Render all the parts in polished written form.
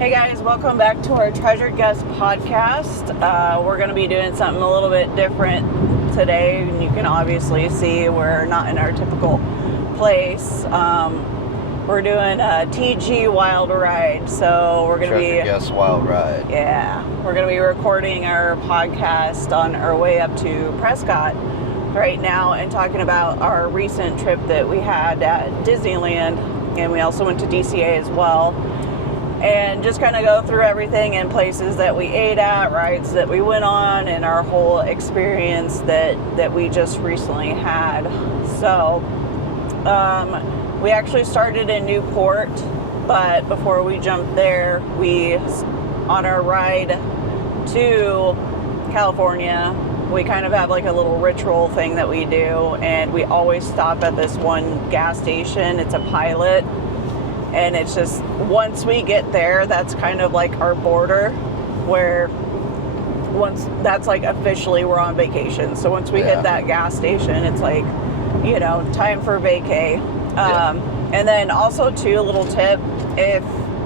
Hey guys, welcome back to our Treasured Guests podcast. We're going to be doing something a little bit different today, and you can obviously see we're not in our typical place. We're doing a TG Wild Ride, so we're going to be... Treasured Guests Wild Ride. Yeah, we're going to be recording our podcast on our way up to Prescott right now and talking about our recent trip that we had at Disneyland, and we also went to DCA as well. And just kind of go through everything and places that we ate at, rides that we went on, and our whole experience that we just recently had. So, we actually started in Newport, but before we jumped there, on our ride to California, we kind of have like a little ritual thing that we do, and we always stop at this one gas station. It's a Pilot. And it's just, once we get there, that's kind of like our border, where that's like officially we're on vacation. So once we hit that gas station, it's like, time for vacay. And then also too, a little tip, if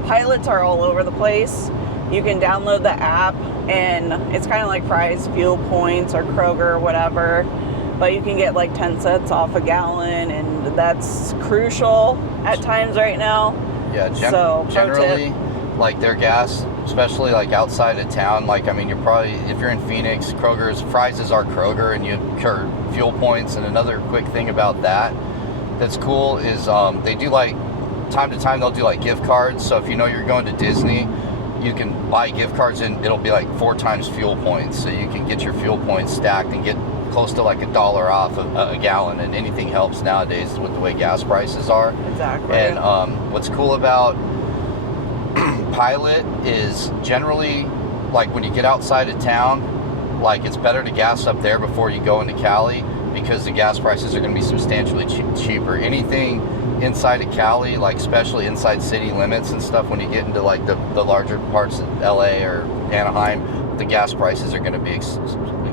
Pilots are all over the place, you can download the app, and it's kind of like Fry's Fuel Points or Kroger or whatever, but you can get like 10 cents off a gallon, and that's crucial at times right now. Yeah, So, generally, like their gas, especially like outside of town, like, I mean, you're probably, if you're in Phoenix, Fry's is our Kroger, and you incur fuel points. And another quick thing about that's cool is they do like, time to time, they'll do like gift cards. So if you know you're going to Disney, you can buy gift cards, and it'll be like 4 times fuel points. So you can get your fuel points stacked and get close to like $1 off a gallon, and anything helps nowadays with the way gas prices are. Exactly. And what's cool about Pilot is generally, like when you get outside of town, like it's better to gas up there before you go into Cali, because the gas prices are going to be substantially cheaper. Anything inside of Cali, like especially inside city limits and stuff, when you get into like the larger parts of LA or Anaheim, the gas prices are going to be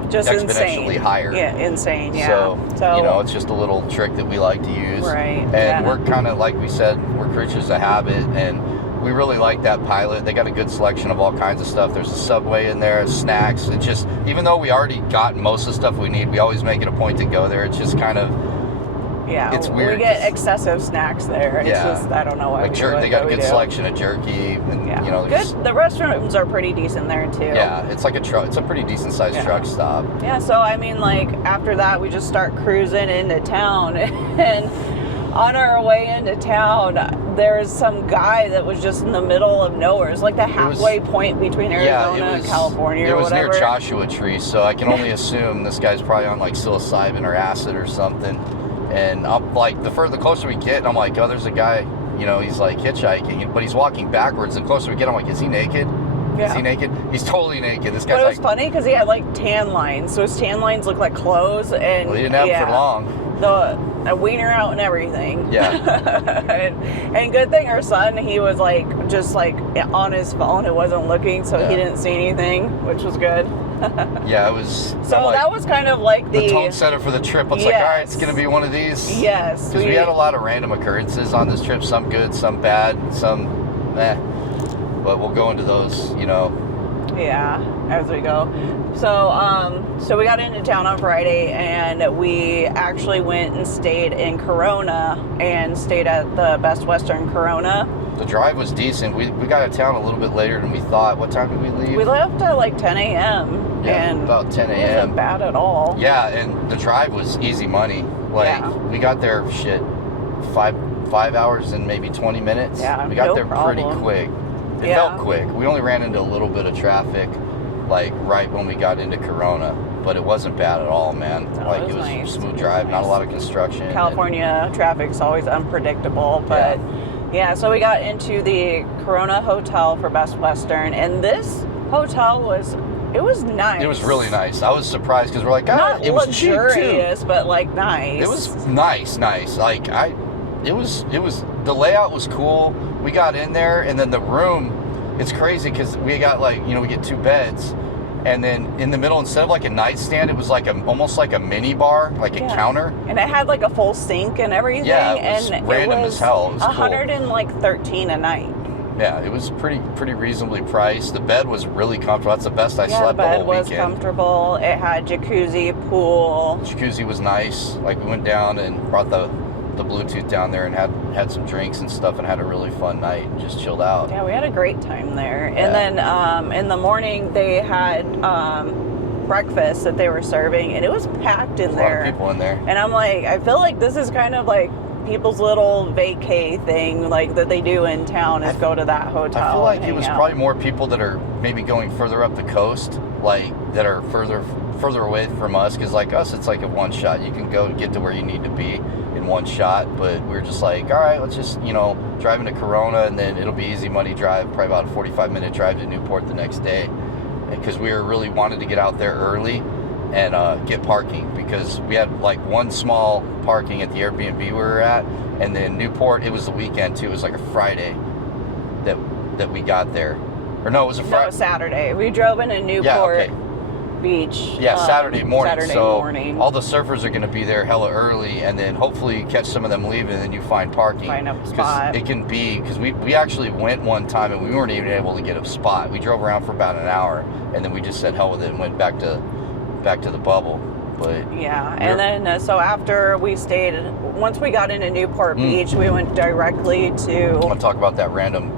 just exponentially insane. higher. Yeah, insane, yeah. So, it's just a little trick that we like to use. Right. And we're kind of, like we said, we're creatures of habit, and we really like that Pilot. They got a good selection of all kinds of stuff. There's a Subway in there, snacks. It just, even though we already got most of the stuff we need, we always make it a point to go there. It's just kind of, it's weird. We get excessive snacks there. It's just, I don't know why like they got a good selection of jerky, and the restrooms are pretty decent there too. Yeah, it's like it's a pretty decent sized truck stop. Yeah, so I mean, like after that, we just start cruising into town, and on our way into town, there's some guy that was just in the middle of nowhere. It's like the halfway point between Arizona and California or whatever. It was near Joshua Tree, so I can only assume this guy's probably on like psilocybin or acid or something. And I'm like, the closer we get, I'm like, oh, there's a guy, he's like hitchhiking, but he's walking backwards. And the closer we get, I'm like, is he naked? Yeah. Is he naked? He's totally naked. This guy's But it was funny because he had like tan lines. So his tan lines looked like clothes. And he didn't have them for long. A wiener out and everything. Yeah. and good thing our son, he was like, just like on his phone. It wasn't looking, so he didn't see anything, which was good. Yeah, it was. So that was kind of like the tone setter for the trip. It's like, all right, it's going to be one of these. Yes. Because we had a lot of random occurrences on this trip. Some good, some bad, some But we'll go into those, Yeah, as we go. So we got into town on Friday, and we actually went and stayed in Corona and stayed at the Best Western Corona. The drive was decent. We got out of town a little bit later than we thought. What time did we leave? We left at like 10 a.m. Yeah, and about 10 a.m. It wasn't bad at all. Yeah, and the drive was easy money. Like, we got there, 5 hours and maybe 20 minutes. Yeah, we got there problem. pretty quick. It felt quick. We only ran into a little bit of traffic, like right when we got into Corona, but it wasn't bad at all, man. No, like it was nice. Smooth drive, not a lot of construction. California traffic's always unpredictable, but so we got into the Corona Hotel for Best Western, and this hotel was nice. It was really nice. I was surprised because we're like, not it was cheap too, but like nice. It was nice. Like it was the layout was cool. We got in there, and then the room, it's crazy because we got like, we get 2 beds, and then in the middle, instead of like a nightstand, it was like almost like a mini bar, like a counter. And it had like a full sink and everything. Yeah, it was and random it was as hell. It was $113 a night. Yeah, it was pretty reasonably priced. The bed was really comfortable. That's the best I Yeah, slept the the bed whole was weekend. comfortable. It had jacuzzi, pool. Jacuzzi was nice. Like, we went down and brought the Bluetooth down there and had some drinks and stuff and had a really fun night and just chilled out. Yeah, we had a great time there. Yeah. And then in the morning they had breakfast that they were serving, and it was packed in There's there. a lot of people in there. And I'm like, I feel like this is kind of like people's little vacay thing, like that they do in town, is go to that hotel. I feel like and it hang was out. probably more people that are maybe going further up the coast, like that are further away from us. Because like us, it's like a one shot. You can go get to where you need to be in one shot. But we're just like, all right, let's just drive into Corona, and then it'll be easy money drive, probably about a 45-minute drive to Newport the next day. Because we were really wanted to get out there early and get parking, because we had like one small parking at the Airbnb we were at, and then Newport, it was the weekend too. It was like a Friday that we got there. Or no, it was a Friday. No, Saturday. We drove into Newport Yeah, okay. Beach. Yeah, Saturday morning. Saturday so morning. all the surfers are going to be there hella early, and then hopefully you catch some of them leaving, and then you find parking. Find a spot. It can be, because we actually went one time and we weren't even able to get a spot. We drove around for about an hour, and then we just said hell with it and went back to the bubble. But yeah, and then so after we stayed, once we got into Newport Beach, we went directly to. I want to talk about that random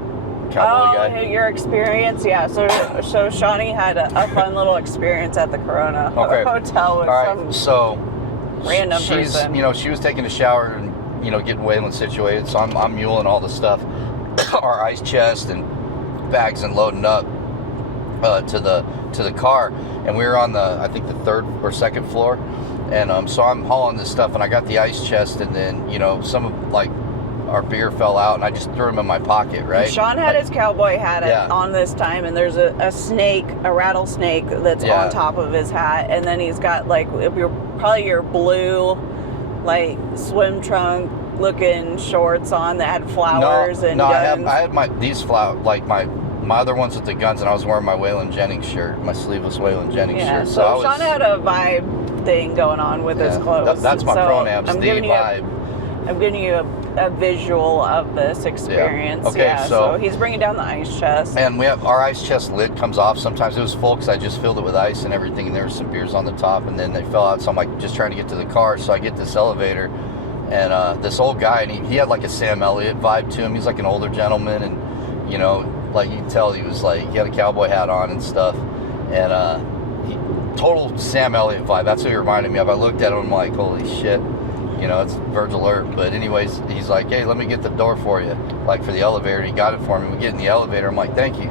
cowboy guy. Your experience, yeah. So Shawnee had a fun little experience at the Corona Hotel with All right, some so random she's, person. she was taking a shower and getting Waylon situated. So I'm muling all the stuff, our ice chest and bags, and loading up to the car. And we were on I think the third or second floor, and so I'm hauling this stuff, and I got the ice chest, and then some of like our beer fell out, and I just threw them in my pocket, right? Sean had his cowboy hat on this time, and there's a snake, a rattlesnake that's on top of his hat, and then he's got like probably your blue like swim trunk looking shorts on that had flowers and guns. I had these flowers, like my other ones with the guns, and I was wearing my Waylon Jennings shirt, my sleeveless Waylon Jennings shirt. So Sean had a vibe thing going on with his clothes. That's my pronoun, the vibe. I'm giving you a visual of this experience. Yeah. Okay, so he's bringing down the ice chest. And we have our ice chest lid comes off. Sometimes it was full because I just filled it with ice and everything, and there was some beers on the top, and then they fell out. So I'm like just trying to get to the car. So I get this elevator, and this old guy, and he had like a Sam Elliott vibe to him. He's like an older gentleman, and like you can tell he was like, he had a cowboy hat on and stuff, and total Sam Elliott vibe. That's what he reminded me of. I looked at him, I'm like, holy shit. It's Virgil Earp. But anyways, he's like, hey, let me get the door for you, like for the elevator. And he got it for me. We get in the elevator. I'm like, thank you.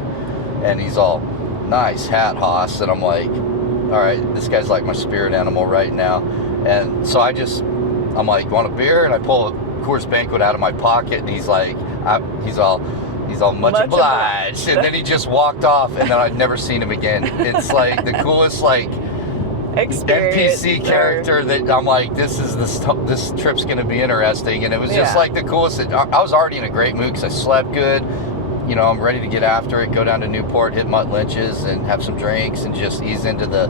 And he's all, nice hat, Haas. And I'm like, all right, this guy's like my spirit animal right now. And so I'm like, want a beer? And I pull a Coors Banquet out of my pocket, and he's like, he's all much obliged. And then he just walked off, and then I'd never seen him again. It's like the coolest like experience NPC character that I'm like, this trip's gonna be interesting. And it was just like the coolest. I was already in a great mood because I slept good. I'm ready to get after it, go down to Newport, hit Mutt Lynch's, and have some drinks, and just ease into the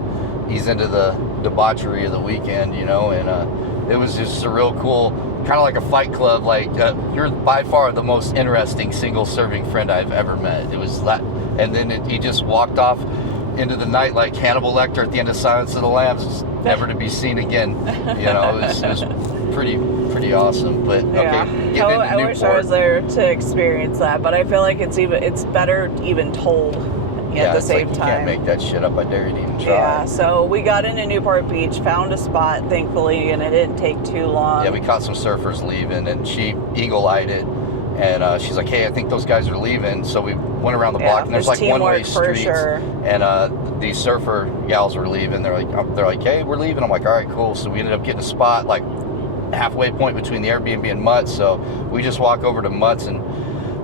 debauchery of the weekend. And it was just a real cool, kind of like a Fight Club. Like you're by far the most interesting single serving friend I've ever met. It was that, and then he just walked off into the night like Hannibal Lecter at the end of Silence of the Lambs, never to be seen again. It was pretty awesome. But okay, I wish I was there to experience that, but I feel like it's better even told at the same time. You can't make that shit up. I dare you to even try. Yeah, so we got into Newport Beach, found a spot, thankfully, and it didn't take too long. Yeah, we caught some surfers leaving, and she eagle-eyed it. And she's like, hey, I think those guys are leaving. So we went around the block, and there's like one-way streets. Sure. And these surfer gals were leaving. They're like, hey, we're leaving. I'm like, all right, cool. So we ended up getting a spot like halfway point between the Airbnb and Mutt's. So we just walk over to Mutt's, and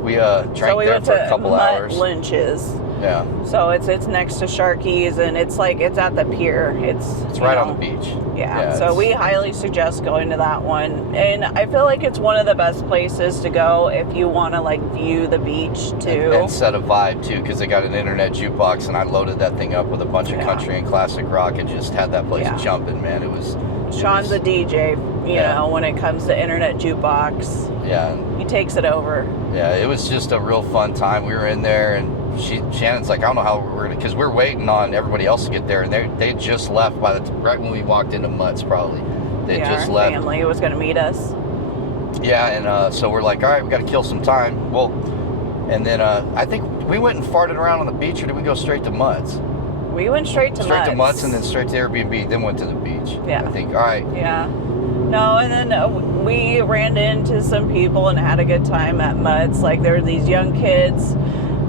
we drank there for a couple hours. Lynch's. Yeah. So it's next to Sharky's, and it's at the pier. It's right on the beach. Yeah. So we highly suggest going to that one, and I feel like it's one of the best places to go if you want to like view the beach too. And set a vibe too, because they got an internet jukebox, and I loaded that thing up with a bunch of country and classic rock, and just had that place jumping, man. It was. Sean's a DJ, you know, when it comes to internet jukebox. Yeah. He takes it over. Yeah, it was just a real fun time. We were in there, and Shannon's like, I don't know how we're gonna, because we're waiting on everybody else to get there, and they just left right when we walked into Mutt's, probably. They just our left. family was going to meet us. Yeah, and so we're like, all right, we got to kill some time. Well, and then I think we went and farted around on the beach, or did we go straight to Mutt's? We went straight to Mutt's and then straight to Airbnb, then went to the beach. Yeah. I think, all right. Yeah. No, and then we ran into some people and had a good time at Mutt's. Like, there were these young kids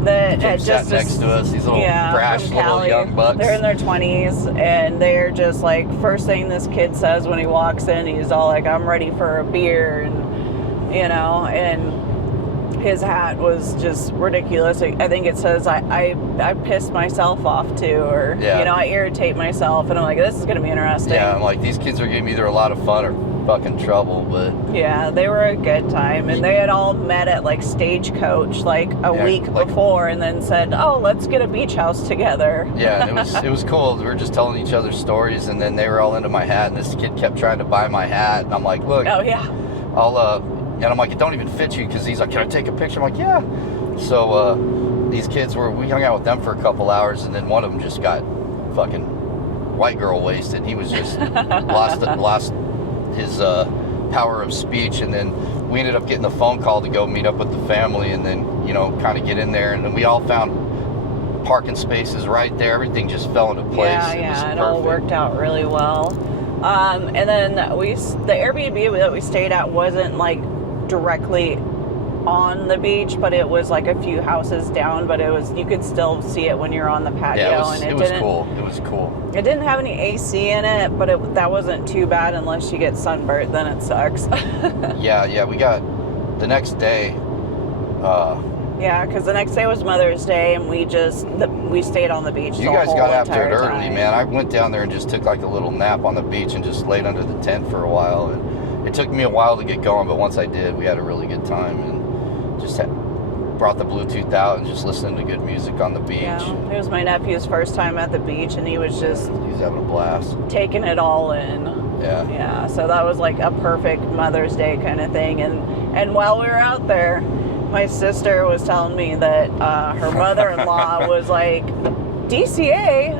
that had sat just next to us, these little brash from little Cali. young bucks. They're in their 20s, and they're just like, first thing this kid says when he walks in, he's all like, I'm ready for a beer, and and his hat was just ridiculous. I think it says I pissed myself off too, or I irritate myself, and I'm like, this is gonna be interesting. Yeah, I'm like, these kids are getting either a lot of fun or fucking trouble, but yeah, they were a good time, and they had all met at like Stagecoach like a week before, and then said, oh, let's get a beach house together. Yeah, and it was cool. We were just telling each other stories, and then they were all into my hat, and this kid kept trying to buy my hat, and I'm like, look, oh yeah, and I'm like, it don't even fit you, because he's like, can I take a picture? I'm like, yeah. So these kids we hung out with them for a couple hours, and then one of them just got fucking white girl wasted. He was just lost his power of speech, and then we ended up getting the phone call to go meet up with the family, and then kind of get in there, and then we all found parking spaces right there. Everything just fell into place. Yeah, it all worked out really well. And then the Airbnb that we stayed at wasn't like directly on the beach, but it was like a few houses down, but you could still see it when you're on the patio. Yeah, it was cool. It was cool. It didn't have any AC in it, but that wasn't too bad unless you get sunburnt, then it sucks. Yeah, we got the next day. Yeah, because the next day was Mother's Day, and we stayed on the beach. You guys got after it early, man. I went down there and just took like a little nap on the beach and just laid under the tent for a while. And it took me a while to get going, but once I did, we had a really good time, and just brought the Bluetooth out and just listening to good music on the beach. Yeah, it was my nephew's first time at the beach, and he was just he's having a blast, taking it all in. Yeah, so that was like a perfect Mother's Day kind of thing. And while we were out there, my sister was telling me that her mother-in-law was like, DCA,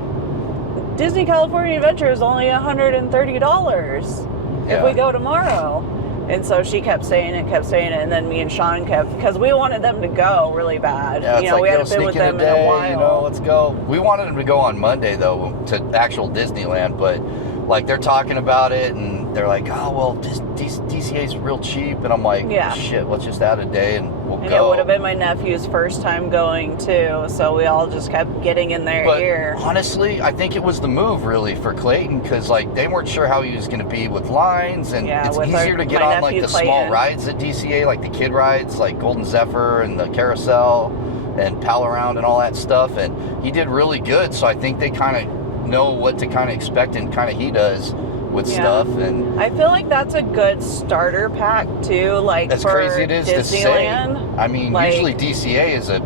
Disney California Adventure, is only $130 if we go tomorrow. And so she kept saying it, and then me and Sean because we wanted them to go really bad. Yeah, we hadn't been with them in a while. Let's go. We wanted them to go on Monday, though, to actual Disneyland, but like they're talking about it, and they're like, oh, well, DCA's real cheap, and I'm like, shit, let's just add a day and we'll go. It would have been my nephew's first time going too, so we all just kept getting in their ear. Honestly, I think it was the move really for Clayton, because like they weren't sure how he was going to be with lines, and it's easier to get on like the small rides at DCA, like the kid rides, like Golden Zephyr and the Carousel and Pal Around and all that stuff, and he did really good. So I think they kind of know what to kind of expect, and kind of he does with stuff. And I feel like that's a good starter pack too, like as for crazy it is Disneyland. To say. I mean, like, usually DCA is a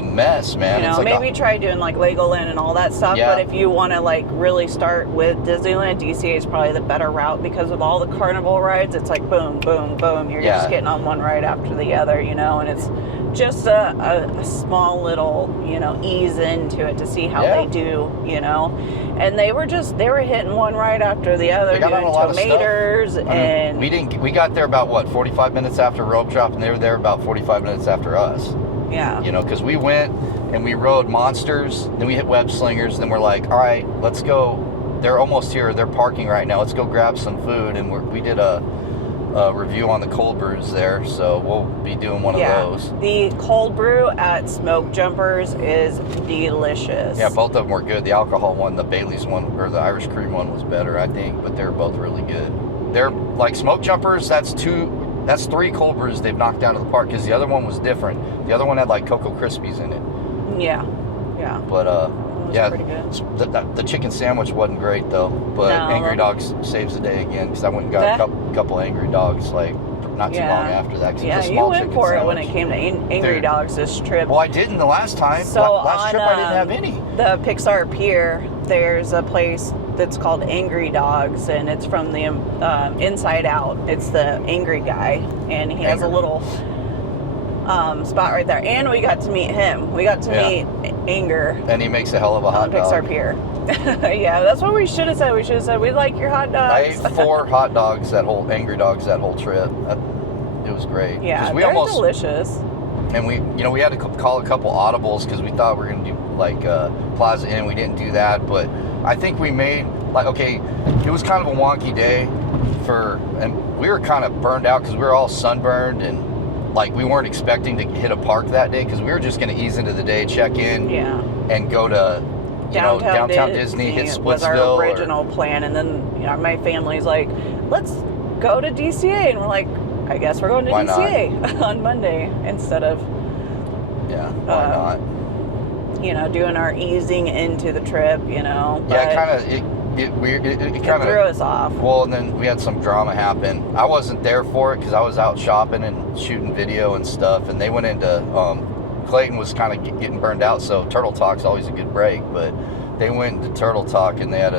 mess, man. It's like maybe try doing like Legoland and all that stuff, but if you want to like really start with Disneyland, DCA is probably the better route, because of all the carnival rides, it's like boom, boom, boom. You're just getting on one ride after the other, and it's just a small little, ease into it to see how they do, And they were hitting one ride after the other, they got doing on a lot Tomators, of stuff. and we got there about 45 minutes after rope drop, and they were there about 45 minutes after us. Yeah. Because we went and we rode Monsters, then we hit Web Slingers, and then we're like, all right, let's go. They're almost here. They're parking right now. Let's go grab some food. And we did a review on the cold brews there, so we'll be doing one of those. The cold brew at Smoke Jumpers is delicious. Yeah, both of them were good. The alcohol one, the Bailey's one, or the Irish cream one was better, I think, but they're both really good. They're like Smoke Jumpers, that's 3 cold brews they've knocked out of the park, because the other one was different. The other one had like Cocoa Krispies in it. Yeah. But pretty good. The chicken sandwich wasn't great though. But Angry Dogs saves the day again, because I went and got a couple Angry Dogs like not too long after that. Yeah, you went for it when it came to Angry Dogs this trip. Well, I didn't the last time. So last trip I didn't have any. The Pixar Pier, there's a place that's called Angry Dogs, and it's from the Inside Out. It's the angry guy, and he has a little spot right there. And we got to meet him. We got to meet Anger. And he makes a hell of a hot dog. Picks our pier. Yeah, that's what we should have said. We should have said, we like your hot dogs. I ate 4 hot dogs, Angry Dogs that whole trip. It was great. Yeah, they're delicious. And we had to call a couple audibles because we thought we were going to do like Plaza Inn. We didn't do that, but I think we made, like, okay, it was kind of a wonky day and we were kind of burned out because we were all sunburned and like we weren't expecting to hit a park that day because we were just going to ease into the day, check in, and go to downtown Disney, hit Splitsville. Was our original plan, and then my family's like, let's go to DCA, and we're like, I guess we're going to DCA on Monday instead of why not? Doing our easing into the trip, But it kind of threw us off. Well, and then we had some drama happen. I wasn't there for it because I was out shopping and shooting video and stuff, and they went into Clayton was kind of getting burned out, so Turtle Talk's always a good break, but they went into Turtle Talk and they had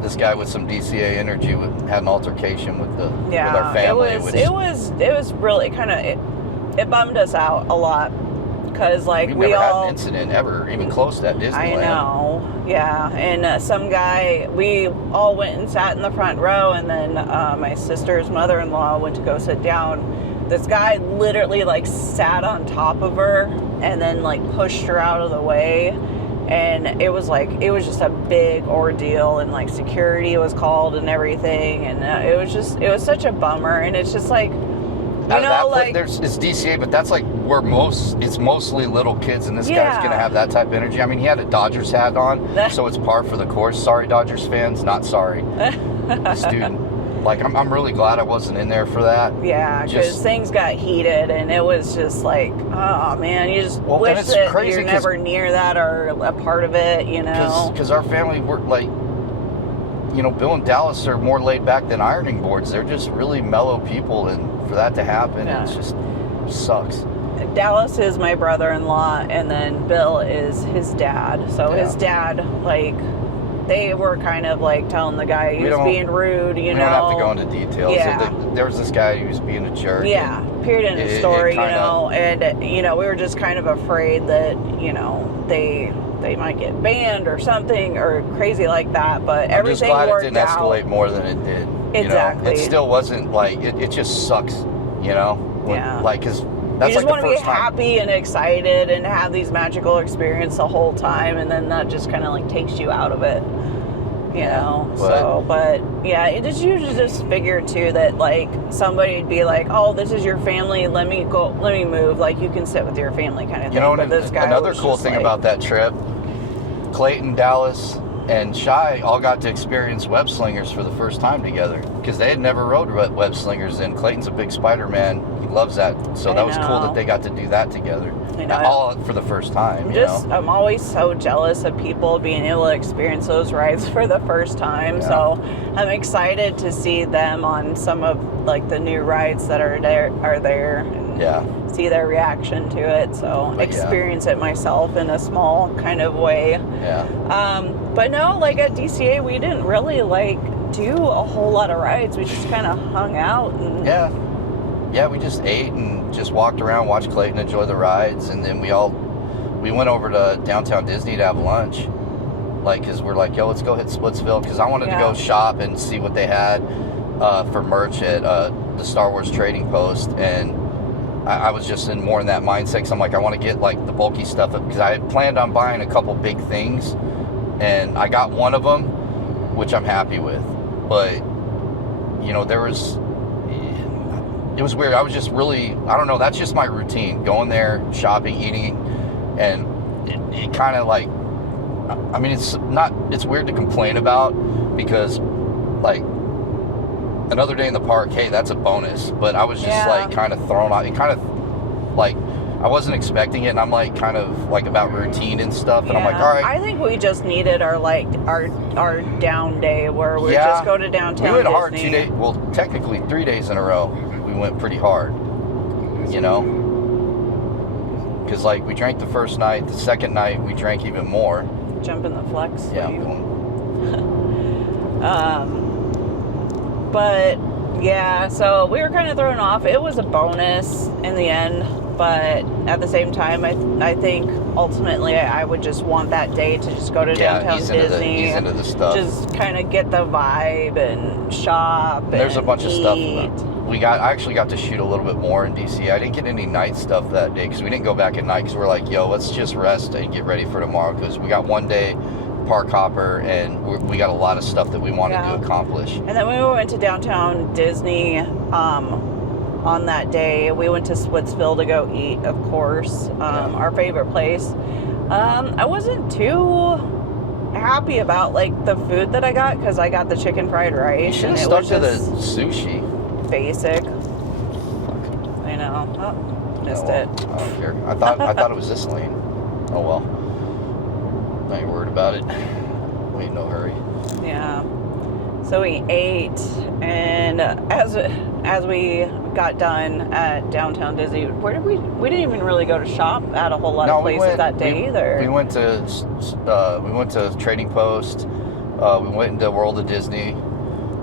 this guy with some DCA energy had an altercation with our family. It was really kind of it bummed us out a lot because we never all had an incident ever even close to that Disneyland. I know, yeah. And some guy, we all went and sat in the front row, and then my sister's mother-in-law went to go sit down. This guy literally sat on top of her and then pushed her out of the way. And it was just a big ordeal, and security was called and everything, and it was such a bummer. And it's just it's DCA, but that's it's mostly little kids, and this guy's gonna have that type of energy. I mean, he had a Dodgers hat on, so it's par for the course. Sorry, Dodgers fans, not sorry. Student. I'm really glad I wasn't in there for that. Yeah, because things got heated, and it was just oh man, you just wish that you're never near that or a part of it, Because our family, we're Bill and Dallas are more laid back than ironing boards. They're just really mellow people, and for that to happen, it just sucks. Dallas is my brother-in-law, and then Bill is his dad. So his dad, they were kind of telling the guy he was being rude, We don't have to go into details. Yeah. There was this guy who was being a jerk. Yeah, appeared in the story, and, we were just kind of afraid that, they might get banned or something or crazy like that, but everything worked out. I'm just glad it didn't escalate more than it did. Exactly. It still wasn't it just sucks, because that's you just want to be time. happy and excited and have these magical experiences the whole time, and then that just kind of takes you out of it, But it is usually just figure too that somebody'd be oh, this is your family, let me move, you can sit with your family kind of thing. And this guy another cool thing about that trip, Clayton, Dallas, and Shy all got to experience web slingers for the first time together because they had never rode web slingers, and Clayton's a big Spider-Man. He loves that. So that was cool that they got to do that together. All for the first time. I'm always so jealous of people being able to experience those rides for the first time. Yeah. So I'm excited to see them on some of the new rides that are there and see their reaction to it. So experience it myself in a small kind of way. Yeah. But no, at DCA we didn't really do a whole lot of rides. We just kind of hung out and we just ate and just walked around, watched Clayton enjoy the rides, and then we went over to downtown Disney to have lunch, because we're let's go hit Splitsville, because I wanted to go shop and see what they had for merch at the Star Wars Trading Post, and I was just more in that mindset, because I'm I want to get the bulky stuff, because I had planned on buying a couple big things, and I got one of them, which I'm happy with, but it was weird. I was just really, I don't know, that's just my routine. Going there, shopping, eating, and it kind of it's weird to complain about because, another day in the park, hey, that's a bonus. But I was just, kind of thrown out. It kind of, I wasn't expecting it, and I'm, kind of, about routine and stuff. And I'm all right. I think we just needed our down day where we just go to downtown Disney. We went hard 2 days, well, technically 3 days in a row. We went pretty hard, because we drank the first night, the second night we drank even more. Jump in the flex. Yeah. But Yeah, so we were kind of thrown off. It was a bonus in the end, but at the same time, I think ultimately I would just want that day to just go to downtown Disney. He's into the stuff. Just kind of get the vibe and shop. And there's a bunch of eat. stuff. I actually got to shoot a little bit more in DC. I didn't get any night stuff that day because we didn't go back at night because we're like, yo, let's just rest and get ready for tomorrow because we got one day park hopper and we got a lot of stuff that we wanted to accomplish. And then we went to downtown Disney on that day. We went to Splitsville to go eat, of course, our favorite place. I wasn't too happy about like the food that I got because I got the chicken fried rice. You should have stuck to the sushi. Basic. I know. Oh, missed it. I don't care. I thought it was this lane. Oh well. I ain't worried about it. We ain't no hurry. Yeah. So we ate, and as we got done at downtown Disney, where did we didn't even really go to shop at a whole lot of places that day either. We went to Trading Post. We went into World of Disney.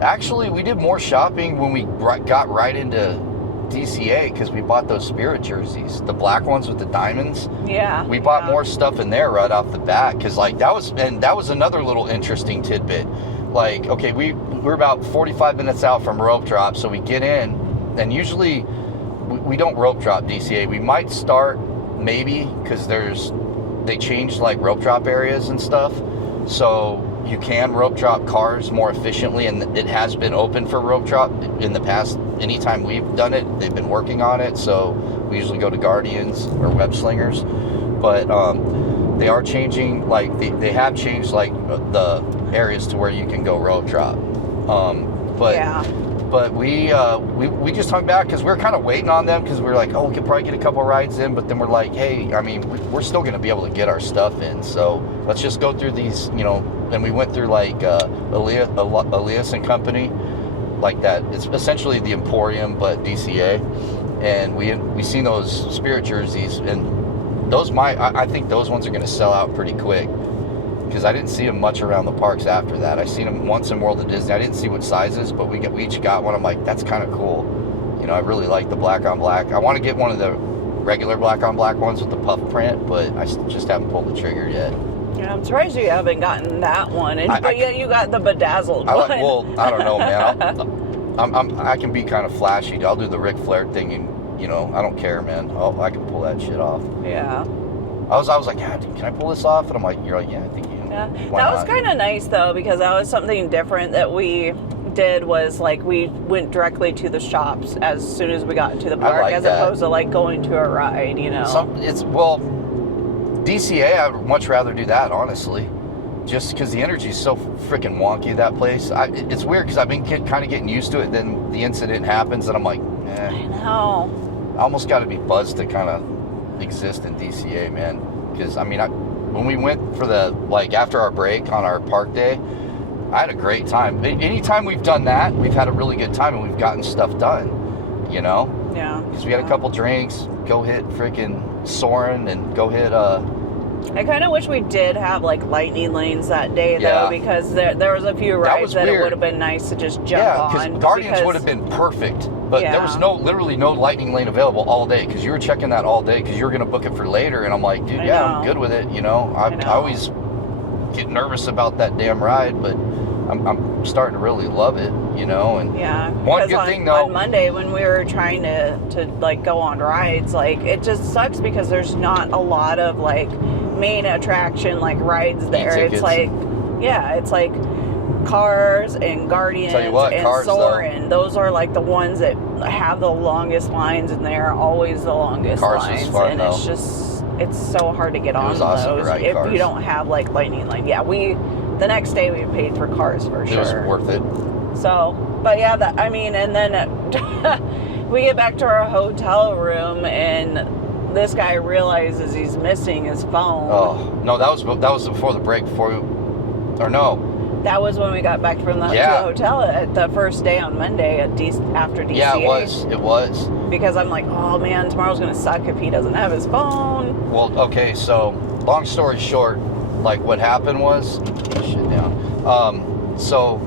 Actually, we did more shopping when we got right into DCA because we bought those Spirit jerseys, the black ones with the diamonds. Yeah. We bought more stuff in there right off the bat because like that was another little interesting tidbit. Like, okay, we're about 45 minutes out from rope drop, so we get in, and usually we don't rope drop DCA. We might start maybe because they changed like rope drop areas and stuff, so you can rope drop cars more efficiently, and it has been open for rope drop in the past. Anytime we've done it, they've been working on it, so we usually go to Guardians or Web Slingers. But they are changing, like they have changed like the areas to where you can go rope drop. But we just hung back because we were kind of waiting on them because we were like, oh, we could probably get a couple rides in, but then we're like, hey, I mean, we're still going to be able to get our stuff in, so let's just go through these, and we went through like Elias and Company, like that. It's essentially the Emporium, but DCA, and we seen those Spirit jerseys, and I think those ones are going to sell out pretty quick. Because I didn't see them much around the parks after that. I seen them once in World of Disney. I didn't see what sizes, but we each got one. I'm like, that's kind of cool. I really like the black on black. I want to get one of the regular black on black ones with the puff print, but I just haven't pulled the trigger yet. Yeah, I'm surprised you haven't gotten that one. But yet you got the bedazzled one. Well, I don't know, man. I can be kind of flashy. I'll do the Ric Flair thing, and I don't care, man. I can pull that shit off. Yeah. I was like, yeah, dude, can I pull this off? And I'm like, you're like, yeah, I think you can. Yeah. That was kind of nice though, because that was something different that we did. Was like we went directly to the shops as soon as we got into the park, as opposed to like going to a ride. DCA, I would much rather do that, honestly, just because the energy is so freaking wonky, that place. It's weird because I've been kind of getting used to it. Then the incident happens, and I'm like, I know. I almost got to be buzzed to kind of exist in DCA, man. Because when we went for after our break on our park day, I had a great time. Anytime we've done that, we've had a really good time, and we've gotten stuff done. Yeah. Because we had a couple drinks, go hit freaking Soarin', and go hit I kind of wish we did have like lightning lanes that day though, because there was a few rides that it would have been nice to just jump on. Because Guardians would have been perfect, but there was literally no lightning lane available all day because you were checking that all day because you were going to book it for later, and I'm like, dude, I'm good with it. I always get nervous about that damn ride, but I'm starting to really love it. And one good thing though, on Monday when we were trying to like go on rides, like it just sucks because there's not a lot of like main attraction like rides there. It's like Cars and Guardians and Soarin'. Those are like the ones that have the longest lines, and they're always the longest lines. Is fun, and it's so hard to get on was awesome those to ride if Cars. you don't have like lightning lane. Yeah, the next day we paid for Cars for sure. It was worth it. So, but yeah, and then we get back to our hotel room, and this guy realizes he's missing his phone. Oh no, that was before the break. That was when we got back from the hotel at the first day on Monday after DCA. Yeah, it was. Because I'm like, oh man, tomorrow's gonna suck if he doesn't have his phone. Well, okay, so long story short, like what happened was, shit down. So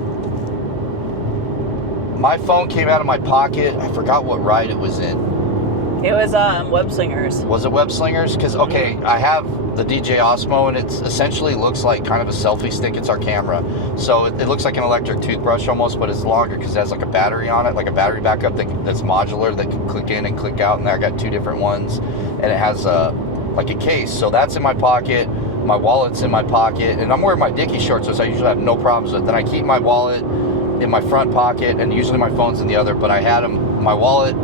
my phone came out of my pocket. I forgot what ride it was in. It was Web Slingers. Was it Web Slingers? Because, okay, I have the DJ Osmo, and it essentially looks like kind of a selfie stick. It's our camera. So it looks like an electric toothbrush almost, but it's longer because it has like a battery on it, like a battery backup that's modular that can click in and click out. And I got 2 different ones. And it has like a case. So that's in my pocket. My wallet's in my pocket. And I'm wearing my Dickie shorts, so I usually have no problems with it. Then I keep my wallet in my front pocket, and usually my phone's in the other. But I had my wallet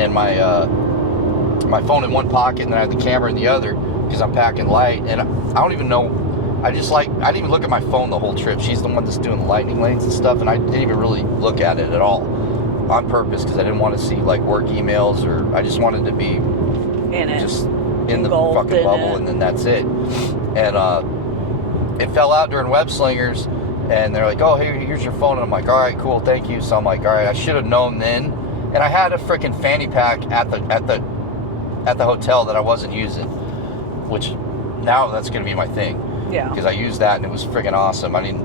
and my phone in one pocket, and then I had the camera in the other because I'm packing light. And I don't even know, I didn't even look at my phone the whole trip. She's the one that's doing the lightning lanes and stuff, and I didn't even really look at it at all on purpose because I didn't want to see like work emails, or I just wanted to be just in the fucking bubble, and then that's it. And it fell out during Web Slingers, and they're like, oh, hey, here's your phone. And I'm like, all right, cool, thank you. So I'm like, all right, I should have known then. And I had a freaking fanny pack at the hotel that I wasn't using, which now that's going to be my thing. Yeah. Because I used that and it was freaking awesome. I mean,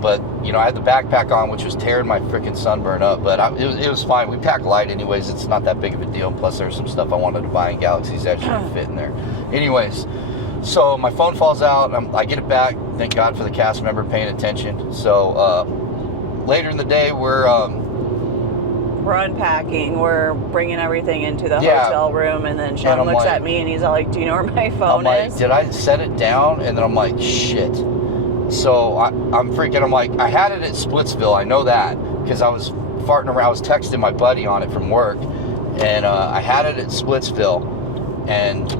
but, you know, I had the backpack on, which was tearing my freaking sunburn up, but it was fine. We packed light anyways. It's not that big of a deal. Plus, there's some stuff I wanted to buy in Galaxy's Edge that fit in there. Anyways, so my phone falls out. I get it back. Thank God for the cast member paying attention. So later in the day, we're unpacking. We're bringing everything into the hotel room, and then Sean looks at me and he's all like, do you know where my phone is? Did I set it down? And then I'm like, shit. So I'm freaking, I'm like, I had it at Splitsville. I know that because I was farting around. I was texting my buddy on it from work, and I had it at Splitsville, and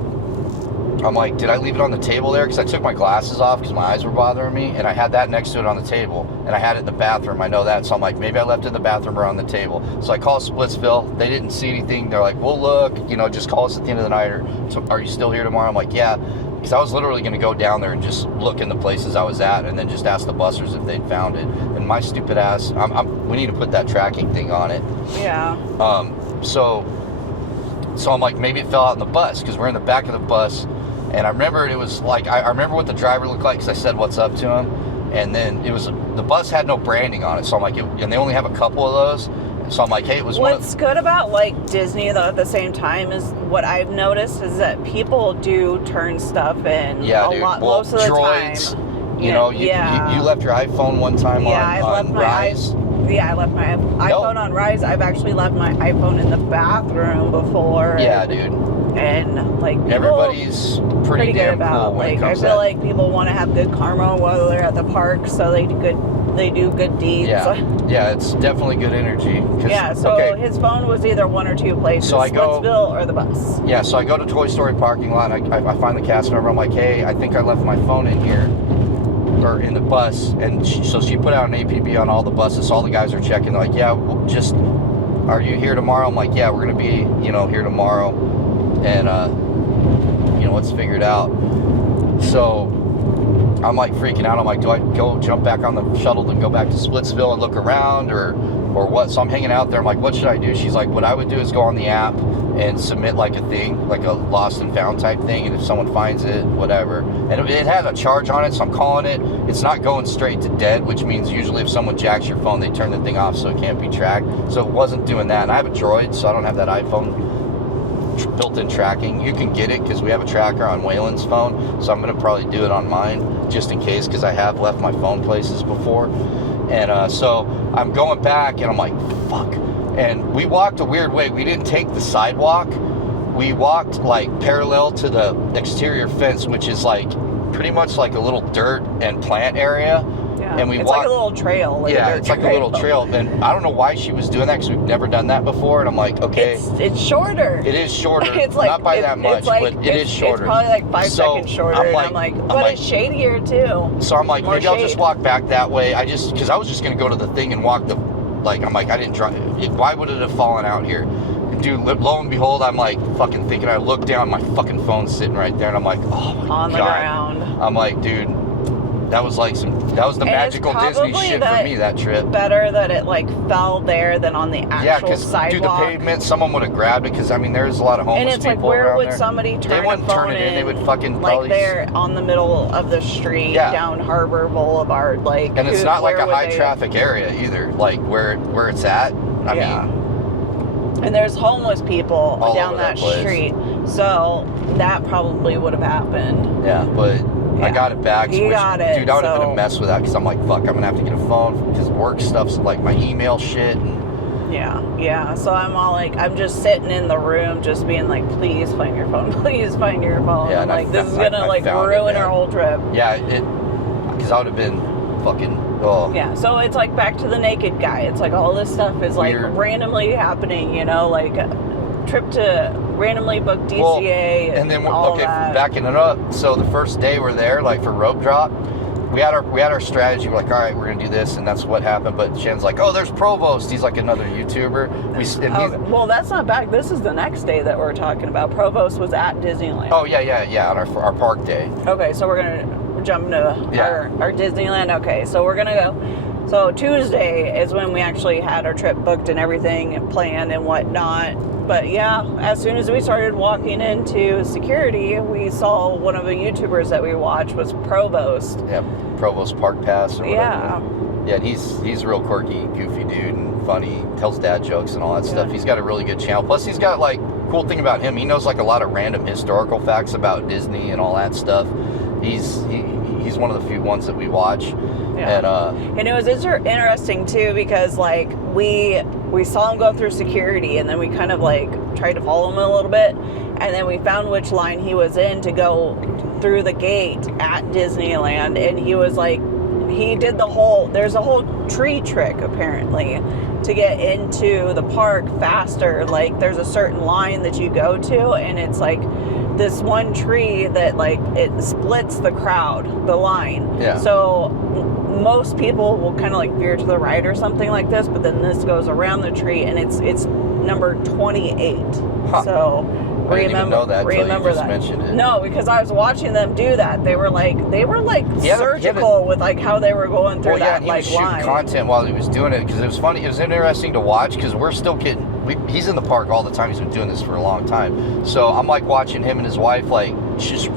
I'm like, did I leave it on the table there? Because I took my glasses off because my eyes were bothering me, and I had that next to it on the table, and I had it in the bathroom. I know that, so I'm like, maybe I left it in the bathroom or on the table. So I call Splitsville. They didn't see anything. They're like, we'll look, you know, just call us at the end of the night. So are you still here tomorrow? I'm like, yeah, because I was literally going to go down there and just look in the places I was at, and then just ask the bussers if they'd found it. And my stupid ass, we need to put that tracking thing on it. Yeah. So I'm like, maybe it fell out in the bus because we're in the back of the bus. And I remember it was like, I remember what the driver looked like because I said what's up to him. And then the bus had no branding on it. So I'm like, and they only have a couple of those. And so I'm like, hey, it was What's good about like Disney though at the same time is what I've noticed is that people do turn stuff in lot most of the droids, time. You know, you left your iPhone one time on Rise. I left my iPhone on Rise. I've actually left my iPhone in the bathroom before. Yeah, dude. And like everybody's pretty damn about cool when like it comes I feel like people want to have good karma while they're at the park, so they do good deeds. Yeah, it's definitely good energy. So his phone was either one or two places, so Splitsville or the bus. Yeah, so I go to Toy Story parking lot, and I find the cast member. I'm like, hey, I think I left my phone in here, or in the bus. And so she put out an APB on all the buses, so all the guys are checking. They're like, yeah, are you here tomorrow? I'm like, yeah, we're going to be, here tomorrow. And, let's figure it out. So I'm like freaking out. I'm like, do I go jump back on the shuttle and go back to Splitsville and look around or what? So I'm hanging out there. I'm like, what should I do? She's like, what I would do is go on the app and submit like a thing, like a lost and found type thing. And if someone finds it, whatever. And it had a charge on it. So I'm calling it. It's not going straight to dead, which means usually if someone jacks your phone, they turn the thing off so it can't be tracked. So it wasn't doing that. And I have a Droid, so I don't have that iPhone built-in tracking. You can get it because we have a tracker on Waylon's phone, so I'm going to probably do it on mine just in case, because I have left my phone places before. And so I'm going back and I'm like, fuck. And we walked a weird way. We didn't take the sidewalk. We walked like parallel to the exterior fence, which is like pretty much like a little dirt and plant area. Yeah. And it's like a little trail. It's like a little trail. And I don't know why she was doing that because we've never done that before. And I'm like, okay. It's shorter. It is shorter. It's like, not by that much, but it is shorter. It's probably like 5 seconds shorter. I'm like, it's shadier too. So I'm like, maybe I'll just walk back that way. Because I was just going to go to the thing and walk I'm like, I didn't drive. Why would it have fallen out here? Dude, lo and behold, I'm like fucking thinking, I look down, my fucking phone's sitting right there, and I'm like, oh my God. On the ground. I'm like, dude, that was the magical Disney shit for me, that trip. Better that it like fell there than on the actual sidewalk. Dude, the pavement, someone would have grabbed it, because I mean, there's a lot of homeless people around there. And it's like, where would somebody turn They wouldn't turn it in, they would fucking like there on the middle of the street, down Harbor Boulevard, like. And it's not like a high traffic area either, like where it's at. I mean, and there's homeless people all down over that that place. street, so that probably would have happened. Yeah, but I got it back. He got it, Dude, I would have been so- a mess with that because I'm like, fuck, I'm gonna have to get a phone because work stuff's like my email shit. And Yeah. So I'm all like, I'm just sitting in the room, just being like, please find your phone, please find your phone. Yeah, I'm and like, this is gonna I like found it, ruin man. our whole trip. yeah, because I would have been fucking. Oh. Yeah, so it's like back to the naked guy. It's like all this stuff is like Weird. randomly happening, you know, like a trip to randomly book DCA Well, and then all that. backing it up. So the first day we're there, like for rope drop, we had our strategy. We're like, all right, we're gonna do this, and that's what happened. But Shan's like, oh, there's Provost. He's like another YouTuber. Well, that's not back. This is the next day that we're talking about. Provost was at Disneyland. Oh yeah, on our park day. Okay, so we're gonna jump into our Disneyland. Okay, so we're gonna go. So Tuesday is when we actually had our trip booked and everything planned and whatnot. But yeah, as soon as we started walking into security, we saw one of the YouTubers that we watched was Provost. Yeah, Provost Park Pass or whatever. Yeah. Yeah, and he's a real quirky, goofy dude and funny. Tells dad jokes and all that stuff. He's got a really good channel. Plus, he's got like cool thing about him. He knows like a lot of random historical facts about Disney and all that stuff. He's one of the few ones that we watch. Yeah. And it was interesting too because like we saw him go through security and then we kind of like tried to follow him a little bit and then we found which line he was in to go through the gate at Disneyland and he was like there's a whole tree trick apparently to get into the park faster. Like there's a certain line that you go to and it's like this one tree that like it splits the crowd, the line. Yeah. So most people will kind of like veer to the right or something like this, but then this goes around the tree and it's number 28. Huh. So I didn't even know that until you just that. mentioned it. No, because I was watching them do that. They were like surgical with like how they were going through that he like was shooting line. content while he was doing it because it was funny. It was interesting to watch because we're still getting. He's in the park all the time. He's been doing this for a long time. So I'm like watching him and his wife like just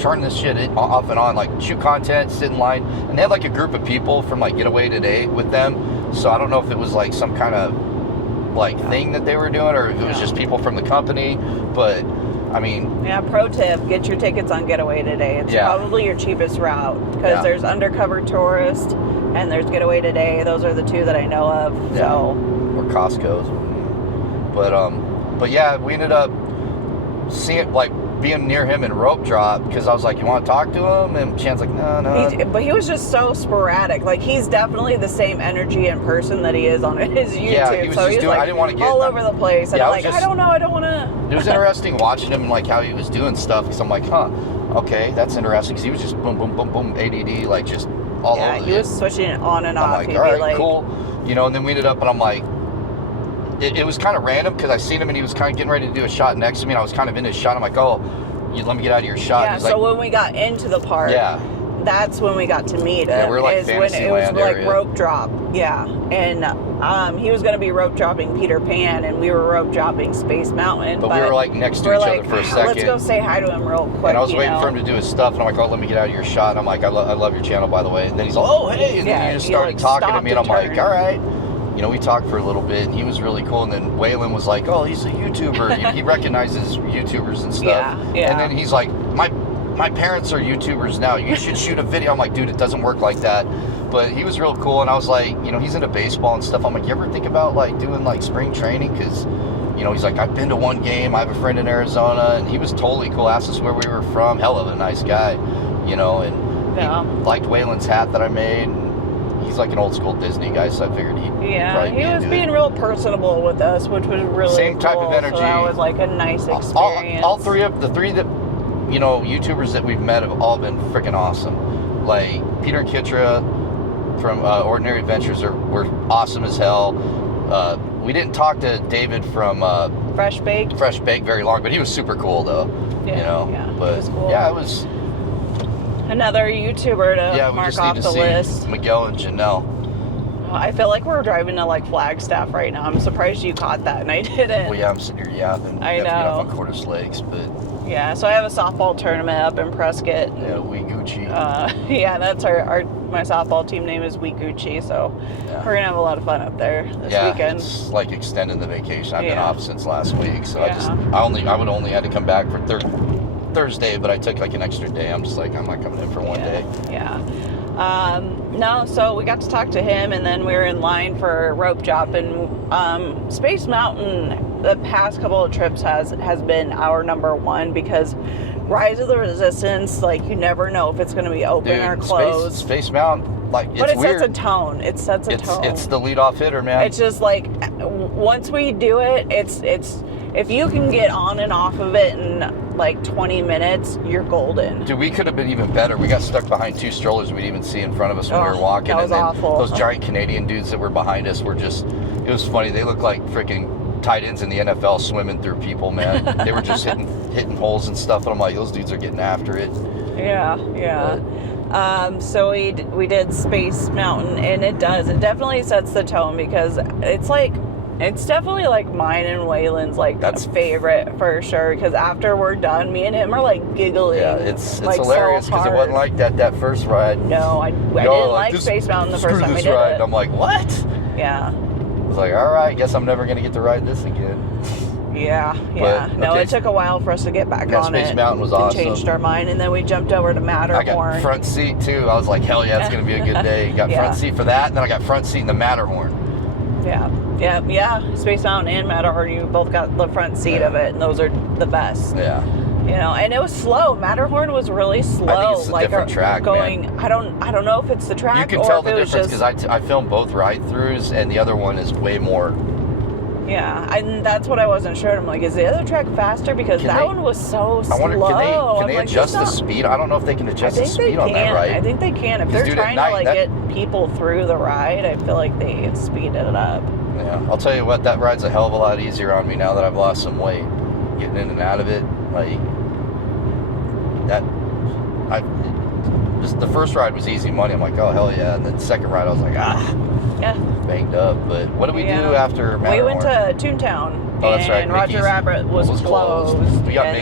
turn this shit off and on, like shoot content, sit in line, and they had like a group of people from like Getaway Today with them. So I don't know if it was like some kind of like thing that they were doing or if it was just people from the company. But I mean, yeah, pro tip, get your tickets on Getaway Today. It's probably your cheapest route because there's Undercover Tourist and there's Getaway Today. Those are the two that I know of. So or Costco's. But yeah, we ended up seeing like being near him in rope drop because I was like, you want to talk to him? And Chan's like, no. But he was just so sporadic. Like he's definitely the same energy in person that he is on his YouTube. Yeah, he was so just he's doing. like I didn't want to get all over the place. And I'm like, I don't know. I don't want to. It was interesting watching him like how he was doing stuff because I'm like, okay, that's interesting because he was just boom, boom, boom, boom, ADD, like just all over. Yeah, he was switching it on and off. I'm He'd like, all be right, cool. You know, and then we ended up and I'm like, it was kind of random because I seen him and he was kind of getting ready to do a shot next to me and I was kind of in his shot. I'm like, oh, you let me get out of your shot. Yeah, so when we got into the park, that's when we got to meet him. Yeah, we're like is when it was Fantasyland like area. rope drop. Yeah. And he was going to be rope dropping Peter Pan and we were rope dropping Space Mountain. But we were like next to each other for a second. Let's go say hi to him real quick. And I was waiting for him to do his stuff, and I'm like, oh, let me get out of your shot. And I'm like, I love your channel, by the way. And then he's like, oh, hey. And then he just started talking to me, and I'm like, all right. You know, we talked for a little bit, and he was really cool. And then Waylon was like, oh, he's a YouTuber. He recognizes YouTubers and stuff. Yeah. And then he's like, my parents are YouTubers now. You should shoot a video. I'm like, dude, it doesn't work like that. But he was real cool, and I was like, you know, he's into baseball and stuff. I'm like, you ever think about like doing like spring training? Because, you know, he's like, I've been to one game. I have a friend in Arizona, and he was totally cool. Asked us where we were from. Hell of a nice guy, you know. And he liked Waylon's hat that I made. And he's like an old school Disney guy, so I figured he'd probably he was being real personable with us, which was really same type cool. of energy. So that was like a nice experience. All three that, you know, YouTubers that we've met have all been freaking awesome. Like Peter and Kitra from Ordinary Adventures were awesome as hell. We didn't talk to David from Fresh Baked very long, but he was super cool though. Yeah, you know, yeah, but he was cool. Yeah, it was another YouTuber to mark off the list. Miguel and Janelle. I feel like we're driving to like Flagstaff right now. I'm surprised you caught that and I didn't. Well, yeah, I'm sitting here yapping. I know. Get off on Cordes Lakes, but Yeah, so I have a softball tournament up in Prescott. Yeah, we Gucci. Yeah, that's my softball team name is Gucci, so we're gonna have a lot of fun up there this weekend. It's like extending the vacation. I've been Yeah. off since last week, so Yeah. I would only had to come back for Thursday, but I took like an extra day. I'm just like, I'm not coming in for one day. Yeah. No, so we got to talk to him, and then we were in line for a rope drop, and Space Mountain the past couple of trips has been our number one, because Rise of the Resistance, like, you never know if it's going to be open or closed. Space Mountain, like, it's but it weird. sets a tone. It sets a tone. It's the lead-off hitter, man. It's just like, once we do it, it's if you can get on and off of it in like 20 minutes, you're golden. Dude, we could have been even better. We got stuck behind two strollers we didn't even see in front of us when we were walking. That was awful. Those giant Canadian dudes that were behind us were just, it was funny. They looked like freaking tight ends in the NFL swimming through people, man. They were just hitting holes and stuff, and I'm like, those dudes are getting after it. Yeah. So we did Space Mountain, and it definitely sets the tone, because it's definitely like mine and Waylon's like favorite for sure, because after we're done, me and him are like giggling. Yeah, it's like, hilarious, because it wasn't like that first ride. No, I didn't like Space Mountain the first time we did it. I'm like, what? Yeah. I was like, all right, guess I'm never going to get to ride this again. Yeah. But, no, it took a while for us to get back on it. Space Mountain was awesome. Changed our mind, and then we jumped over to Matterhorn. I got front seat too. I was like, hell yeah, it's going to be a good day. Got front seat for that, and then I got front seat in the Matterhorn. Yeah. Space Mountain and Matterhorn, you both got the front seat of it, and those are the best. Yeah. You know, and it was slow. Matterhorn was really slow. I think it's a different track, man. I don't know if it's the track. You can tell the difference, because I filmed both ride-throughs, and the other one is way more. Yeah, and that's what I wasn't sure. I'm like, is the other track faster? Because that one was so slow. I wonder, can they adjust the speed? I don't know if they can adjust the speed on that ride. I think they can. If they're trying to get people through the ride, I feel like they speed it up. Yeah, I'll tell you what, that ride's a hell of a lot easier on me now that I've lost some weight. Getting in and out of it, like that. Just the first ride was easy money. I'm like, oh hell yeah, and then the second ride I was like, banged up. But what did we do after Matterhorn? We went to Toontown. Oh, that's right. And Roger Rabbit was closed. We got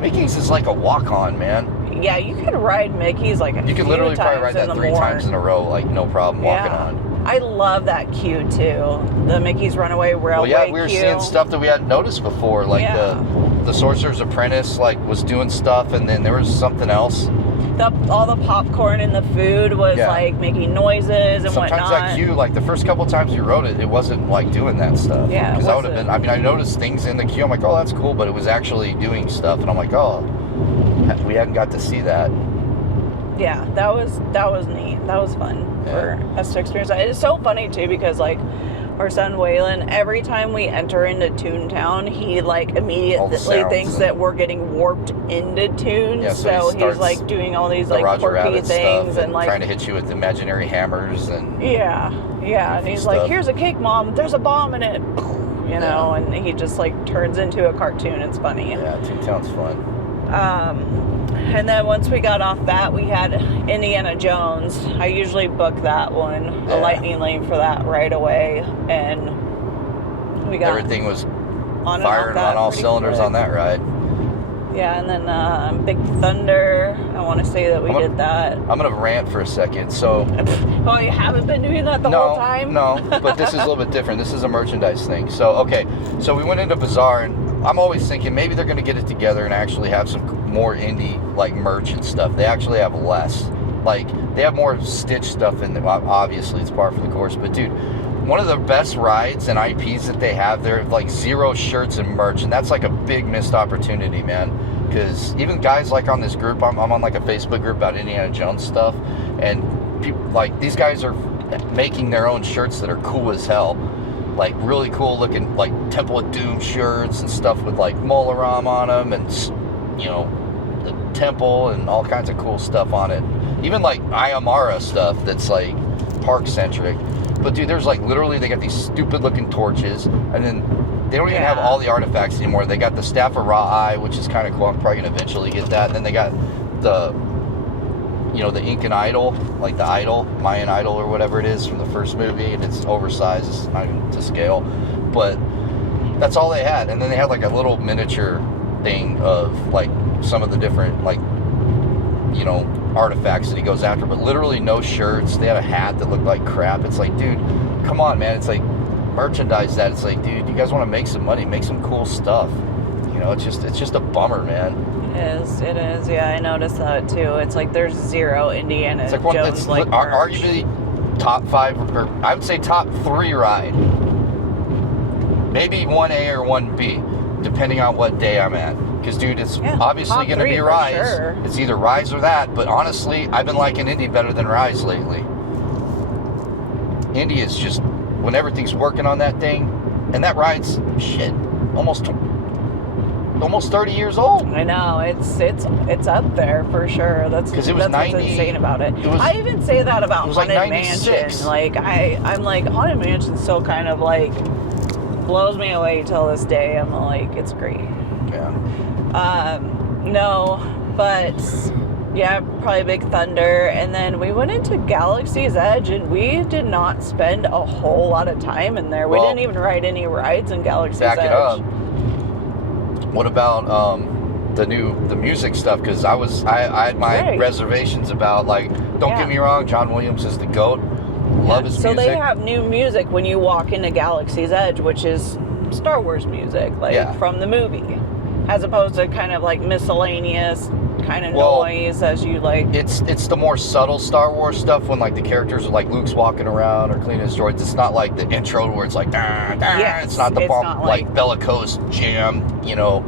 Mickey's is like a walk-on, man. Yeah, you could ride Mickey's like you could literally probably ride that 3 times in a row, like no problem walking on. I love that queue too. The Mickey's Runaway Railway queue. We were seeing stuff that we hadn't noticed before, like the Sorcerer's Apprentice like was doing stuff, and then there was something else. All the popcorn and the food was like making noises and whatnot. Sometimes that queue, like the first couple times you rode it, it wasn't like doing that stuff. Yeah, because I would have been. I mean, I noticed things in the queue. I'm like, oh, that's cool, but it was actually doing stuff, and I'm like, oh, we hadn't got to see that. Yeah, that was neat. That was fun for us to experience that. It's so funny too, because like our son Waylon, every time we enter into Toontown, he like immediately thinks that we're getting warped into Toon. Yeah, so he's like doing all these like quirky things and like trying to hit you with imaginary hammers and and he's like, here's a cake, Mom. There's a bomb in it. You know, and he just like turns into a cartoon. It's funny. Yeah, Toontown's fun. And then once we got off that, we had Indiana Jones. I usually book that one, a lightning lane for that right away, and we got everything was firing on all cylinders on that ride. Yeah, and then Big Thunder. I want to say that we did that. I'm gonna rant for a second. So, oh, you haven't been doing that the whole time? No, but this is a little bit different. This is a merchandise thing. So, so we went into Bazaar, and I'm always thinking maybe they're gonna get it together and actually have some more indie like merch and stuff. They actually have less. Like they have more Stitch stuff in there. Obviously, it's par for the course. But dude, one of the best rides and IPs that they have, they're like 0 shirts and merch, and that's like a big missed opportunity, man. Because even guys like on this group, I'm on like a Facebook group about Indiana Jones stuff, and people like these guys are making their own shirts that are cool as hell, like really cool looking, like Temple of Doom shirts and stuff with like Molaram on them, and you know, the temple and all kinds of cool stuff on it. Even like Ayamara stuff that's like park centric. But dude, there's like literally they got these stupid looking torches, and then they don't even have all the artifacts anymore. They got the Staff of Ra-Eye, which is kind of cool. I'm probably gonna eventually get that. And then they got the, you know, the Incan idol, like the idol, Mayan idol or whatever it is from the first movie, and it's oversized, it's not even to scale. But that's all they had. And then they had like a little miniature thing of like some of the different like, you know, artifacts that he goes after, but literally no shirts. They had a hat that looked like crap. It's like, dude, come on, man. It's like, merchandise that. It's like, dude, you guys want to make some money, make some cool stuff. You know, it's just a bummer, man. It is. Yeah, I noticed that too. It's like there's zero Indiana It's like Jones like arguably top 5, or I would say top 3 ride. Maybe 1A or 1B, depending on what day I'm at. Because, dude, it's obviously going to be Rise. Sure. It's either Rise or that. But honestly, I've been liking Indy better than Rise lately. Indy is just, when everything's working on that thing, and that ride's, shit, almost 30 years old. I know, it's up there for sure. That's because it was 90. What's insane about it. I even say that about Haunted like Mansion. Like I'm like, Haunted Mansion still kind of like blows me away till this day. I'm like, it's great. Yeah. No, but yeah, probably Big Thunder. And then we went into Galaxy's Edge, and we did not spend a whole lot of time in there. We didn't even ride any rides in Galaxy's Edge. Back it up. What about the music stuff? Because I had my reservations about, like, don't get me wrong, John Williams is the GOAT. Love his music. So they have new music when you walk into Galaxy's Edge, which is Star Wars music, like from the movie, as opposed to kind of like miscellaneous kind of noise as you like. It's the more subtle Star Wars stuff when like the characters are like Luke's walking around or cleaning his droids. It's not like the intro where it's like it's not the bomb, like bellicose jam, you know.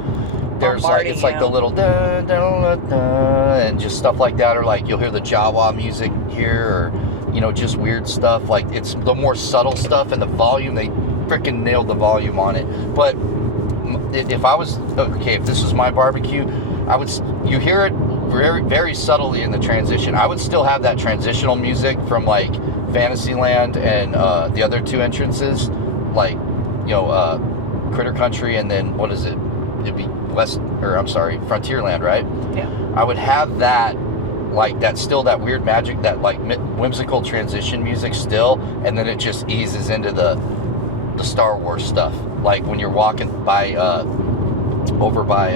There's like it's like the little da, da, da, da, and just stuff like that, or like you'll hear the Jawa music here, or you know, just weird stuff. Like it's the more subtle stuff, and the volume, they freaking nailed the volume on it. But if I was if this was my barbecue, you hear it very, very subtly in the transition. I would still have that transitional music from like Fantasyland and the other 2 entrances, like, you know, Critter Country, and then what is it? It'd be Frontierland, right? Yeah. I would have that, like that, still that weird magic, that like whimsical transition music still, and then it just eases into the Star Wars stuff. Like when you're walking by over by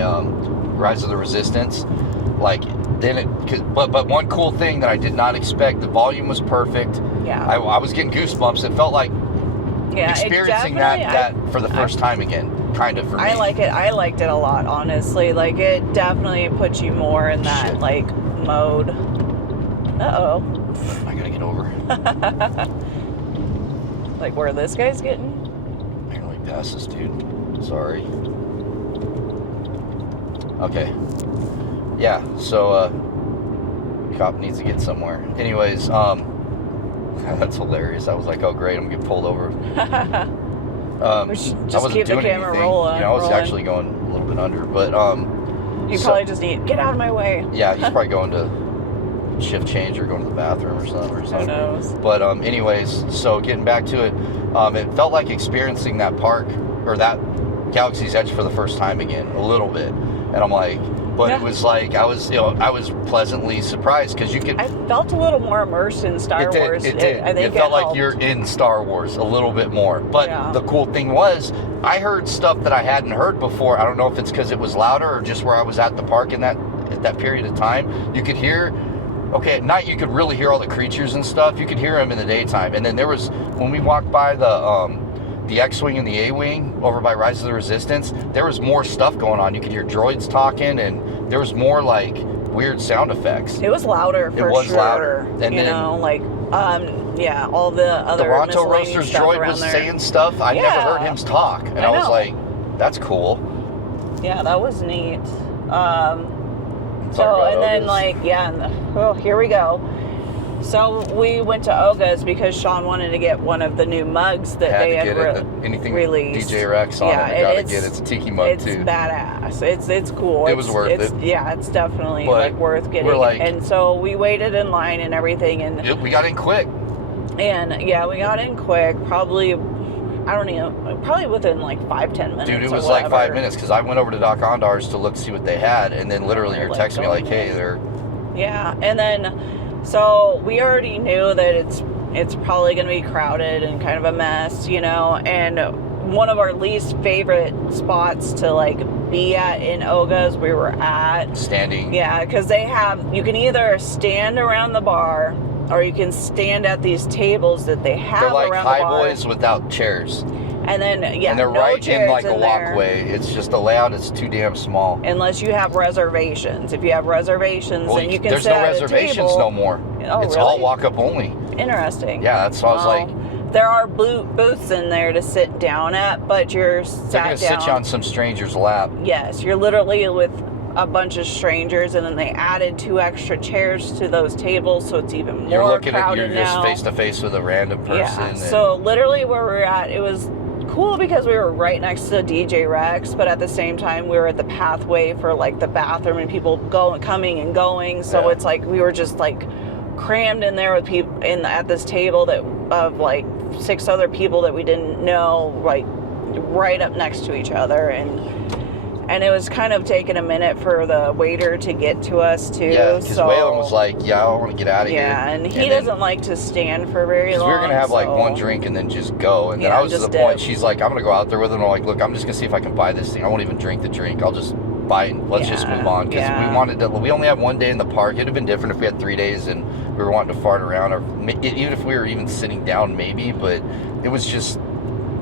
Rise of the Resistance, like then but one cool thing that I did not expect, the volume was perfect. Yeah. I was getting goosebumps. It felt like experiencing that for the first time again, kind of, for me. I like it. I liked it a lot, honestly. Like it definitely puts you more in that like mode. Uh-oh. I gotta get over. Like where this guy's getting? Apparently passes, dude. Sorry. Okay. Yeah, so cop needs to get somewhere. Anyways, that's hilarious. I was like, oh great, I'm gonna get pulled over. Just I wasn't keep the doing camera anything. rolling. You know, I was actually going a little bit under, but you probably just need get out of my way. Yeah, he's probably going to shift change or going to the bathroom or something. Who knows? But anyways, so getting back to it, it felt like experiencing that park or that Galaxy's Edge for the first time again, a little bit. And I'm like, but it was like I was pleasantly surprised because I felt a little more immersed in Star Wars. It did. I think it felt like you're in Star Wars a little bit more. But the cool thing was, I heard stuff that I hadn't heard before. I don't know if it's because it was louder or just where I was at the park at that period of time. You could hear. Okay, at night you could really hear all the creatures and stuff. You could hear them in the daytime. And then there was, when we walked by the X-Wing and the A-Wing over by Rise of the Resistance, there was more stuff going on. You could hear droids talking, and there was more like weird sound effects. It was louder for sure. It was louder. And you know, like, all the other the Ronto Roaster's droid was saying stuff. I never heard him talk. And I was like, that's cool. Yeah, that was neat. Here we go. So we went to Oga's because Sean wanted to get one of the new mugs that they had released. DJ Rex on it, I gotta get it. It's a tiki mug too. It's badass. It's cool. It was worth it. Yeah, it's definitely like worth getting. And so we waited in line and everything, and we got in quick. And yeah, we got in quick. Probably within like 5-10 minutes. Dude, it was like 5 minutes because I went over to Doc Ondar's to look see what they had, and then literally you're texting me like, hey, they're. Yeah, and then so we already knew that it's probably going to be crowded and kind of a mess, you know, and one of our least favorite spots to like be at in Oga's, we were at. Standing. Yeah, because you can either stand around the bar or you can stand at these tables that they have around the bar. They're like high boys without chairs. And then, and they're no right in like a there. walkway. It's just the layout is too damn small. Unless you have reservations. If you have reservations, then you can sit at a table. There's no reservations no more. Oh, it's really? all walk-up only. Interesting. Yeah, that's what I was like. There are booths in there to sit down at, but you're sat down. They're going to sit you on some stranger's lap. Yes, you're literally with a bunch of strangers, and then they added 2 extra chairs to those tables, so it's even more crowded You're just now. face to face with a random person. Yeah, so literally where we're at, it was cool because we were right next to DJ Rex, but at the same time we were at the pathway for like the bathroom and people coming and going. So it's like we were just like crammed in there with people at this table of like 6 other people that we didn't know, like right up next to each other, and it was kind of taking a minute for the waiter to get to us too. Yeah, because Waylon was like, I want to get out of here. Yeah, and he doesn't like to stand for very long. We were going to have like one drink and then just go. And then I was to the point, she's like, I'm going to go out there with him. I'm like, look, I'm just going to see if I can buy this thing. I won't even drink the drink. I'll just buy it and let's just move on. Because we only have one day in the park. It would have been different if we had 3 days and we were wanting to fart around, or even if we were even sitting down maybe. But it was just,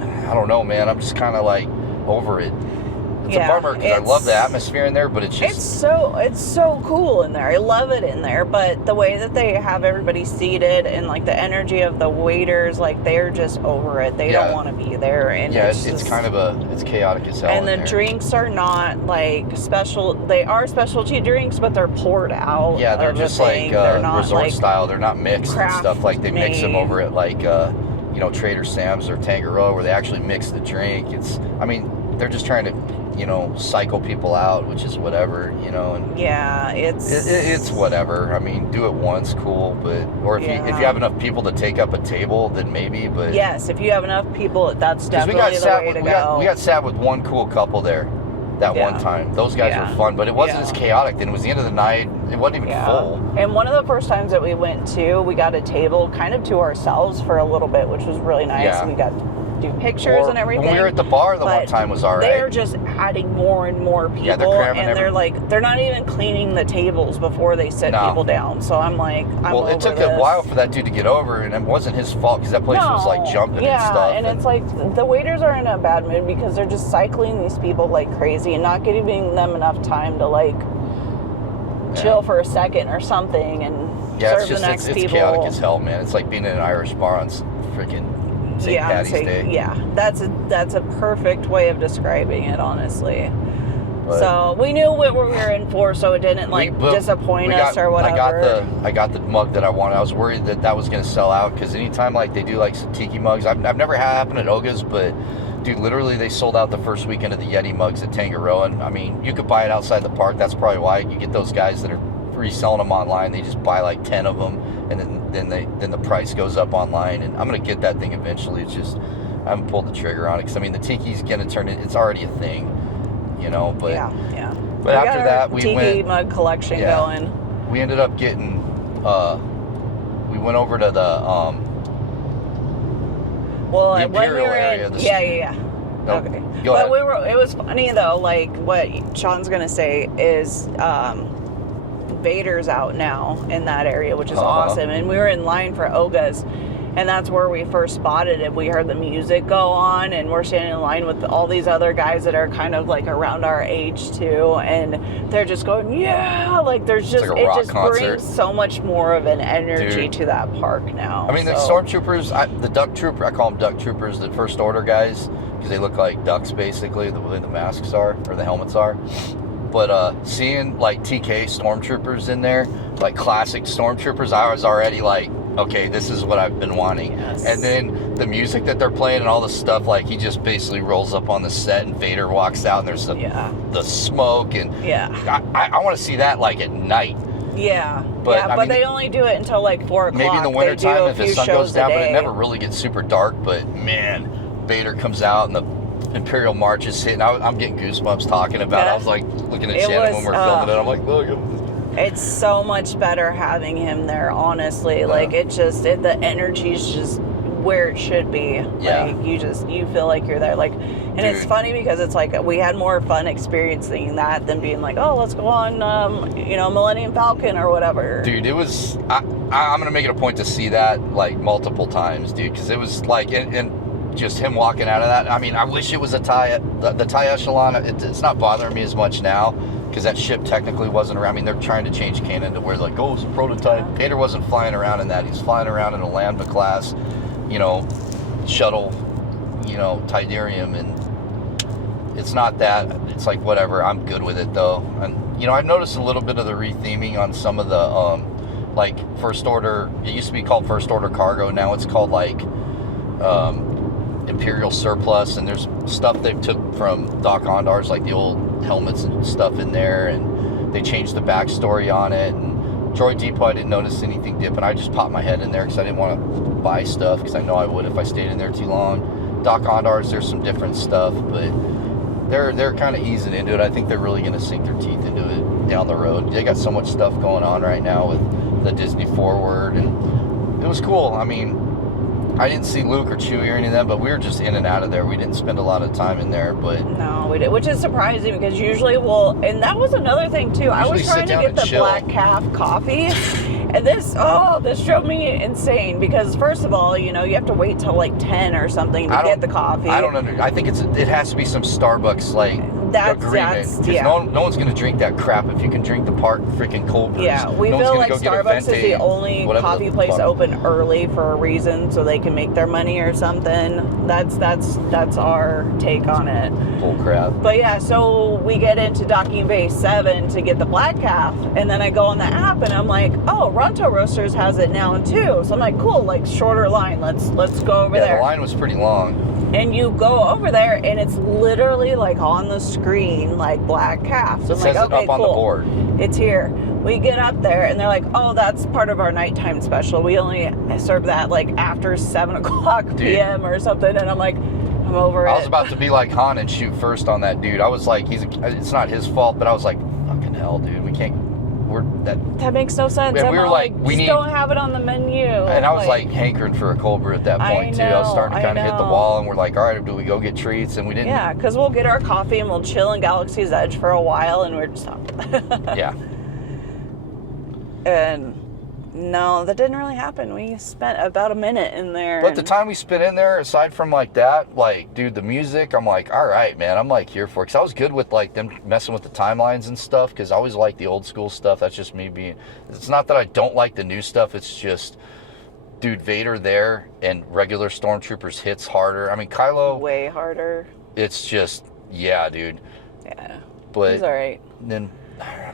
I don't know, man. I'm just kind of like over it. It's a bummer because I love the atmosphere in there, but it's just... It's so cool in there. I love it in there, but the way that they have everybody seated and like the energy of the waiters, like they're just over it. They don't want to be there. And it's kind of it's chaotic as hell. And the drinks are not like special. They are specialty drinks, but they're poured out. Yeah, they're just like resort style. They're not mixed and stuff. Like they mix them over at like Trader Sam's or Tangaroa, where they actually mix the drink. They're just trying to cycle people out, which is whatever, and it's whatever. Do it once, cool, but if you have enough people to take up a table, then maybe. But yes, if you have enough people, that's definitely the way to go. We got sat with one cool couple there that one time. Those guys were fun, but it wasn't as chaotic. Then it was the end of the night. It wasn't even full. And one of the first times that we went to, we got a table kind of to ourselves for a little bit, which was really nice. Yeah. We got do pictures and everything. When we were at the bar the one time was all right. They're just adding more and more people. Yeah, they're cramming they're not even cleaning the tables before they sit people down. So I'm like, it took a while for that dude to get over, and it wasn't his fault because that place was like jumping and stuff. And it's like the waiters are in a bad mood because they're just cycling these people like crazy and not giving them enough time to like chill for a second or something and serve the next people. It's chaotic as hell, man. It's like being in an Irish bar on freaking St. Patty's Day. Yeah, that's a perfect way of describing it, honestly. But so we knew what we were in for, so it didn't disappoint us or whatever. I got the mug that I wanted. I was worried that was going to sell out because anytime like they do like some tiki mugs, I've never had it happen at Oga's, but dude, literally they sold out the first weekend of the Yeti mugs at Tangaroa. And you could buy it outside the park. That's probably why you get those guys that are reselling them online. They just buy like 10 of them, and then the price goes up online. And I'm gonna get that thing eventually. It's just I haven't pulled the trigger on it because the tiki's gonna turn it. It's already a thing, But yeah. But after that, we went tiki mug collection going. We ended up getting. We went over to the. Well, the when we were area. Nope. Okay. Go ahead. It was funny though. Like what Sean's gonna say is. Vader's out now in that area, which is awesome, and we were in line for Oga's, and that's where we first spotted it. We heard the music go on, and we're standing in line with all these other guys that are kind of like around our age too, and they're just going, like there's just like it just concert. Brings so much more of an energy to that park now. The stormtroopers, the duck trooper, I call them duck troopers, the first order guys, because they look like ducks basically, the way the masks are or the helmets are. But seeing like TK stormtroopers in there, like classic stormtroopers, I was already like, okay, this is what I've been wanting. Yes. And then the music that they're playing and all the stuff, like he just basically rolls up on the set and Vader walks out and there's the smoke and I want to see that like at night. Yeah, but they only do it until like 4 o'clock. Maybe in the wintertime if the sun goes down, but it never really gets super dark. But man, Vader comes out and the Imperial March is hitting. I'm getting goosebumps talking about it. I was like looking at Shannon when we're filming it. I'm like, look. It's so much better having him there, honestly. Like the energy's just where it should be. Yeah. Like you feel like you're there. Like, and Dude. it's funny because it's like we had more fun experiencing that than being like, oh, let's go on, Millennium Falcon or whatever. Dude, it was. I'm gonna make it a point to see that like multiple times, dude, because it was like, and just him walking out of that. I mean, I wish it was the tie echelon. It's not bothering me as much now because that ship technically wasn't around. I mean, they're trying to change canon to where like, oh, it's a prototype. Yeah. Pater wasn't flying around in that. He's flying around in a Lambda class, shuttle, Tidarium, and it's not that. It's like whatever. I'm good with it though. And I've noticed a little bit of the retheming on some of the like first order. It used to be called first order cargo. Now it's called like Imperial surplus, and there's stuff they took from Doc Ondar's, like the old helmets and stuff in there, and they changed the backstory on it. And Droid Depot, I didn't notice anything different. I just popped my head in there because I didn't want to buy stuff, because I know I would if I stayed in there too long. Doc Ondar's, there's some different stuff, but they're kind of easing into it. I think they're really going to sink their teeth into it down the road. They got so much stuff going on right now with the Disney Forward, and it was cool. I mean, I didn't see Luke or Chewie or any of them, but we were just in and out of there. We didn't spend a lot of time in there, but... No, we did, which is surprising because usually and that was another thing too. I was trying to get the Black Calf coffee, and this drove me insane because first of all, you have to wait till like 10 or something to get the coffee. I think it has to be some Starbucks agreement. That's yeah. No one's going to drink that crap if you can drink the freaking cold brews. Yeah, we feel like Starbucks is the only coffee place open early for a reason, so they can make their money or something. That's our take on it. Bull crap. But yeah, so we get into docking bay 7 to get the Black Calf, and then I go on the app and I'm like, oh, Ronto Roasters has it now too. So I'm like, cool, like shorter line. Let's go over there. Yeah, the line was pretty long. And you go over there, and it's literally like on the screen, like Black Calf. So I'm like, okay, cool. On the board. It's here. We get up there, and they're like, oh, that's part of our nighttime special. We only serve that like after 7 o'clock p.m. or something. And I'm like, I'm over it. I was about to be like Han and shoot first on that dude. I was like, it's not his fault, but I was like, fucking hell, dude. We can't. That makes no sense. Yeah, we were like, we don't have it on the menu. And I was like hankering for a cold brew at that point too. I was starting to kind of hit the wall, and we're like, all right, do we go get treats? And we didn't. Yeah, because we'll get our coffee and we'll chill in Galaxy's Edge for a while, and we're just yeah. And no, that didn't really happen. We spent about a minute in there. But the time we spent in there, aside from like that, like, dude, the music, I'm like, all right, man, I'm like here for it. Because I was good with like them messing with the timelines and stuff, because I always like the old school stuff. That's just me being, it's not that I don't like the new stuff. It's just, dude, Vader there and regular Stormtroopers hits harder. I mean, Kylo. Way harder. It's just, yeah, dude. Yeah. But he's all right. Then,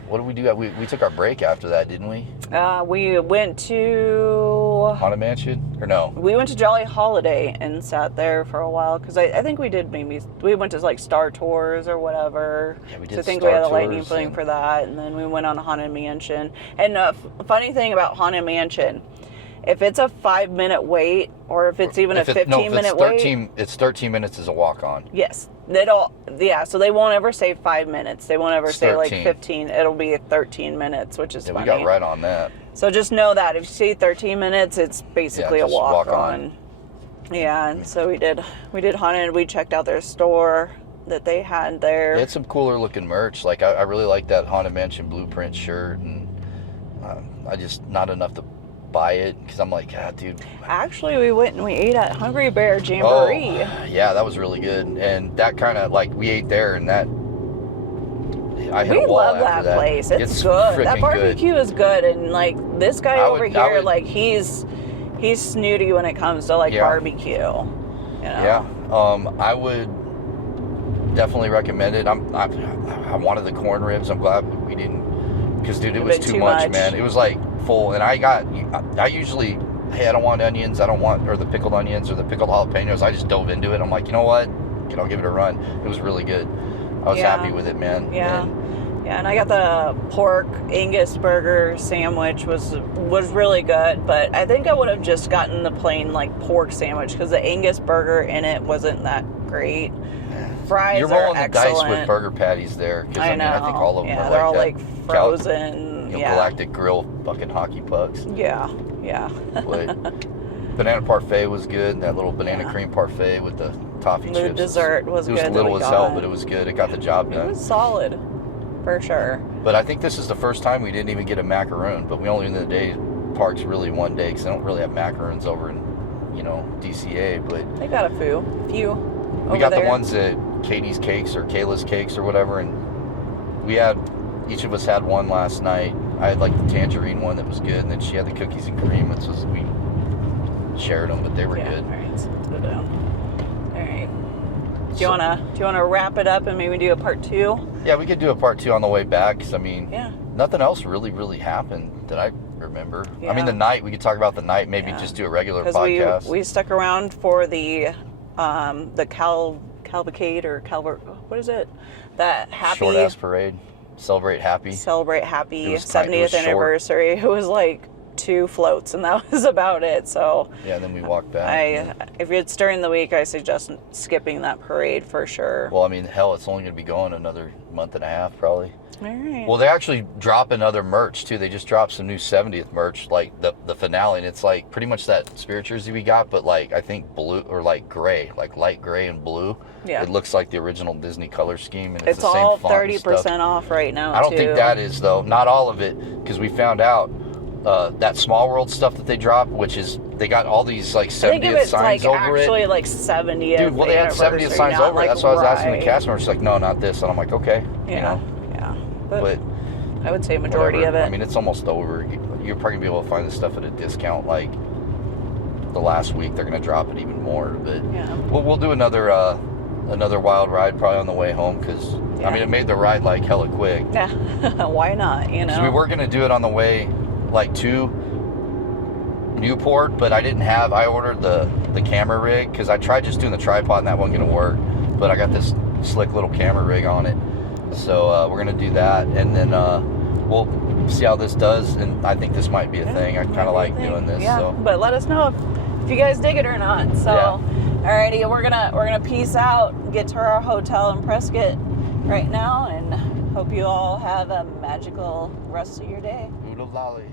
what did we do? We took our break after that, didn't we? We went to... Haunted Mansion? Or no? We went to Jolly Holiday and sat there for a while, because I think we did we went to like Star Tours or whatever. Yeah, we did. So I think we had a lightning pudding for that, and then we went on Haunted Mansion. And funny thing about Haunted Mansion, if it's a 5-minute wait, or if it's even a 15-minute wait... It's 13 minutes as a walk-on. Yes. So they won't ever say 5 minutes. They won't ever say like 15. It'll be 13 minutes, which is funny. We got right on that. So just know that if you see 13 minutes, it's basically a walk-on. Yeah, and so we did Haunted. We checked out their store that they had there. They had some cooler looking merch. Like I really like that Haunted Mansion blueprint shirt, and I just not enough to buy it because I'm like, dude. Actually, we went and we ate at Hungry Bear Jamboree. Oh, yeah, that was really good, and that kind of like we ate there, and that I hit a wall love after that place. It's good. That barbecue is good, and like this guy over here, like he's snooty when it comes to like barbecue. Yeah, I would definally recommend it. I wanted the corn ribs. I'm glad we didn't, because dude, it was too much, man. It was like full, and I usually, hey, I don't want onions, or the pickled onions or the pickled jalapenos. I just dove into it. I'm like, you know what? I'll give it a run. It was really good. I was happy with it, man. Yeah. And I got the pork Angus burger sandwich, was really good, but I think I would have just gotten the plain like pork sandwich because the Angus burger in it wasn't that great. Fries You're rolling are the dice excellent. With burger patties there. I know. I think all of them are they're all like frozen. Galactic Grill fucking hockey pucks. Yeah. But banana parfait was good. That little banana Yeah. cream parfait with the toffee The chips. dessert was It good. was little as hell, but it was good. It got the job It done. was solid, for sure. But I think this is the first time we didn't even get a macaroon. But we only in the day parks really one day because they don't really have macaroons over in, DCA. But They got a few. we got the ones at Katie's Cakes or Kayla's Cakes or whatever, and each of us had one last night. I had like the tangerine one that was good, and then she had the cookies and cream. And so we shared them, but they were good. All right, so let's go down. All right. Do you wanna wrap it up and maybe do a part 2? Yeah, we could do a part 2 on the way back. Because Yeah. nothing else really happened that I remember. Yeah. I mean, the night we could talk about the night. Maybe just do a regular podcast. We stuck around for the cavalcade or what is it? That happy short ass parade. Celebrate happy. 70th short. anniversary. It was like 2 floats, and that was about it. So Yeah, and then we walked back. if it's during the week, I suggest skipping that parade for sure. Well, I mean, hell, it's only going to be going another month and a half, probably. All right. Well, they actually dropping other merch too. They just dropped some new 70th merch, like the finale, and it's like pretty much that Spirit jersey we got, but like I think blue or like gray, like light gray and blue. Yeah. It looks like the original Disney color scheme, and it's the all same font and 30% stuff. off right now. I don't too. think that is though. Not all of it, because we found out that Small World stuff that they dropped, which is they got all these like 70th I think if it's signs like over actually it. like 70th. Dude, well, they had 70th anniversary, signs not over it. like That's why I was asking the rye. cast member. She's like, no, not this. And I'm like, okay. Yeah. But I would say majority whatever. of it. I mean, it's almost over. You're probably gonna be able to find this stuff at a discount. Like the last week, they're gonna drop it even more. But Yeah. we'll do another wild ride probably on the way home because I mean it made the ride like hella quick. Yeah. Why not? So we were gonna do it on the way like to Newport, but I ordered the camera rig because I tried just doing the tripod and that wasn't gonna work. But I got this slick little camera rig on it. So we're going to do that, and then we'll see how this does, and I think this might be a thing. I kind of like doing this. Yeah, so. but let us know if you guys dig it or not. So, Alrighty, we're gonna peace out, get to our hotel in Prescott right now, and hope you all have a magical rest of your day. Oodle lolly.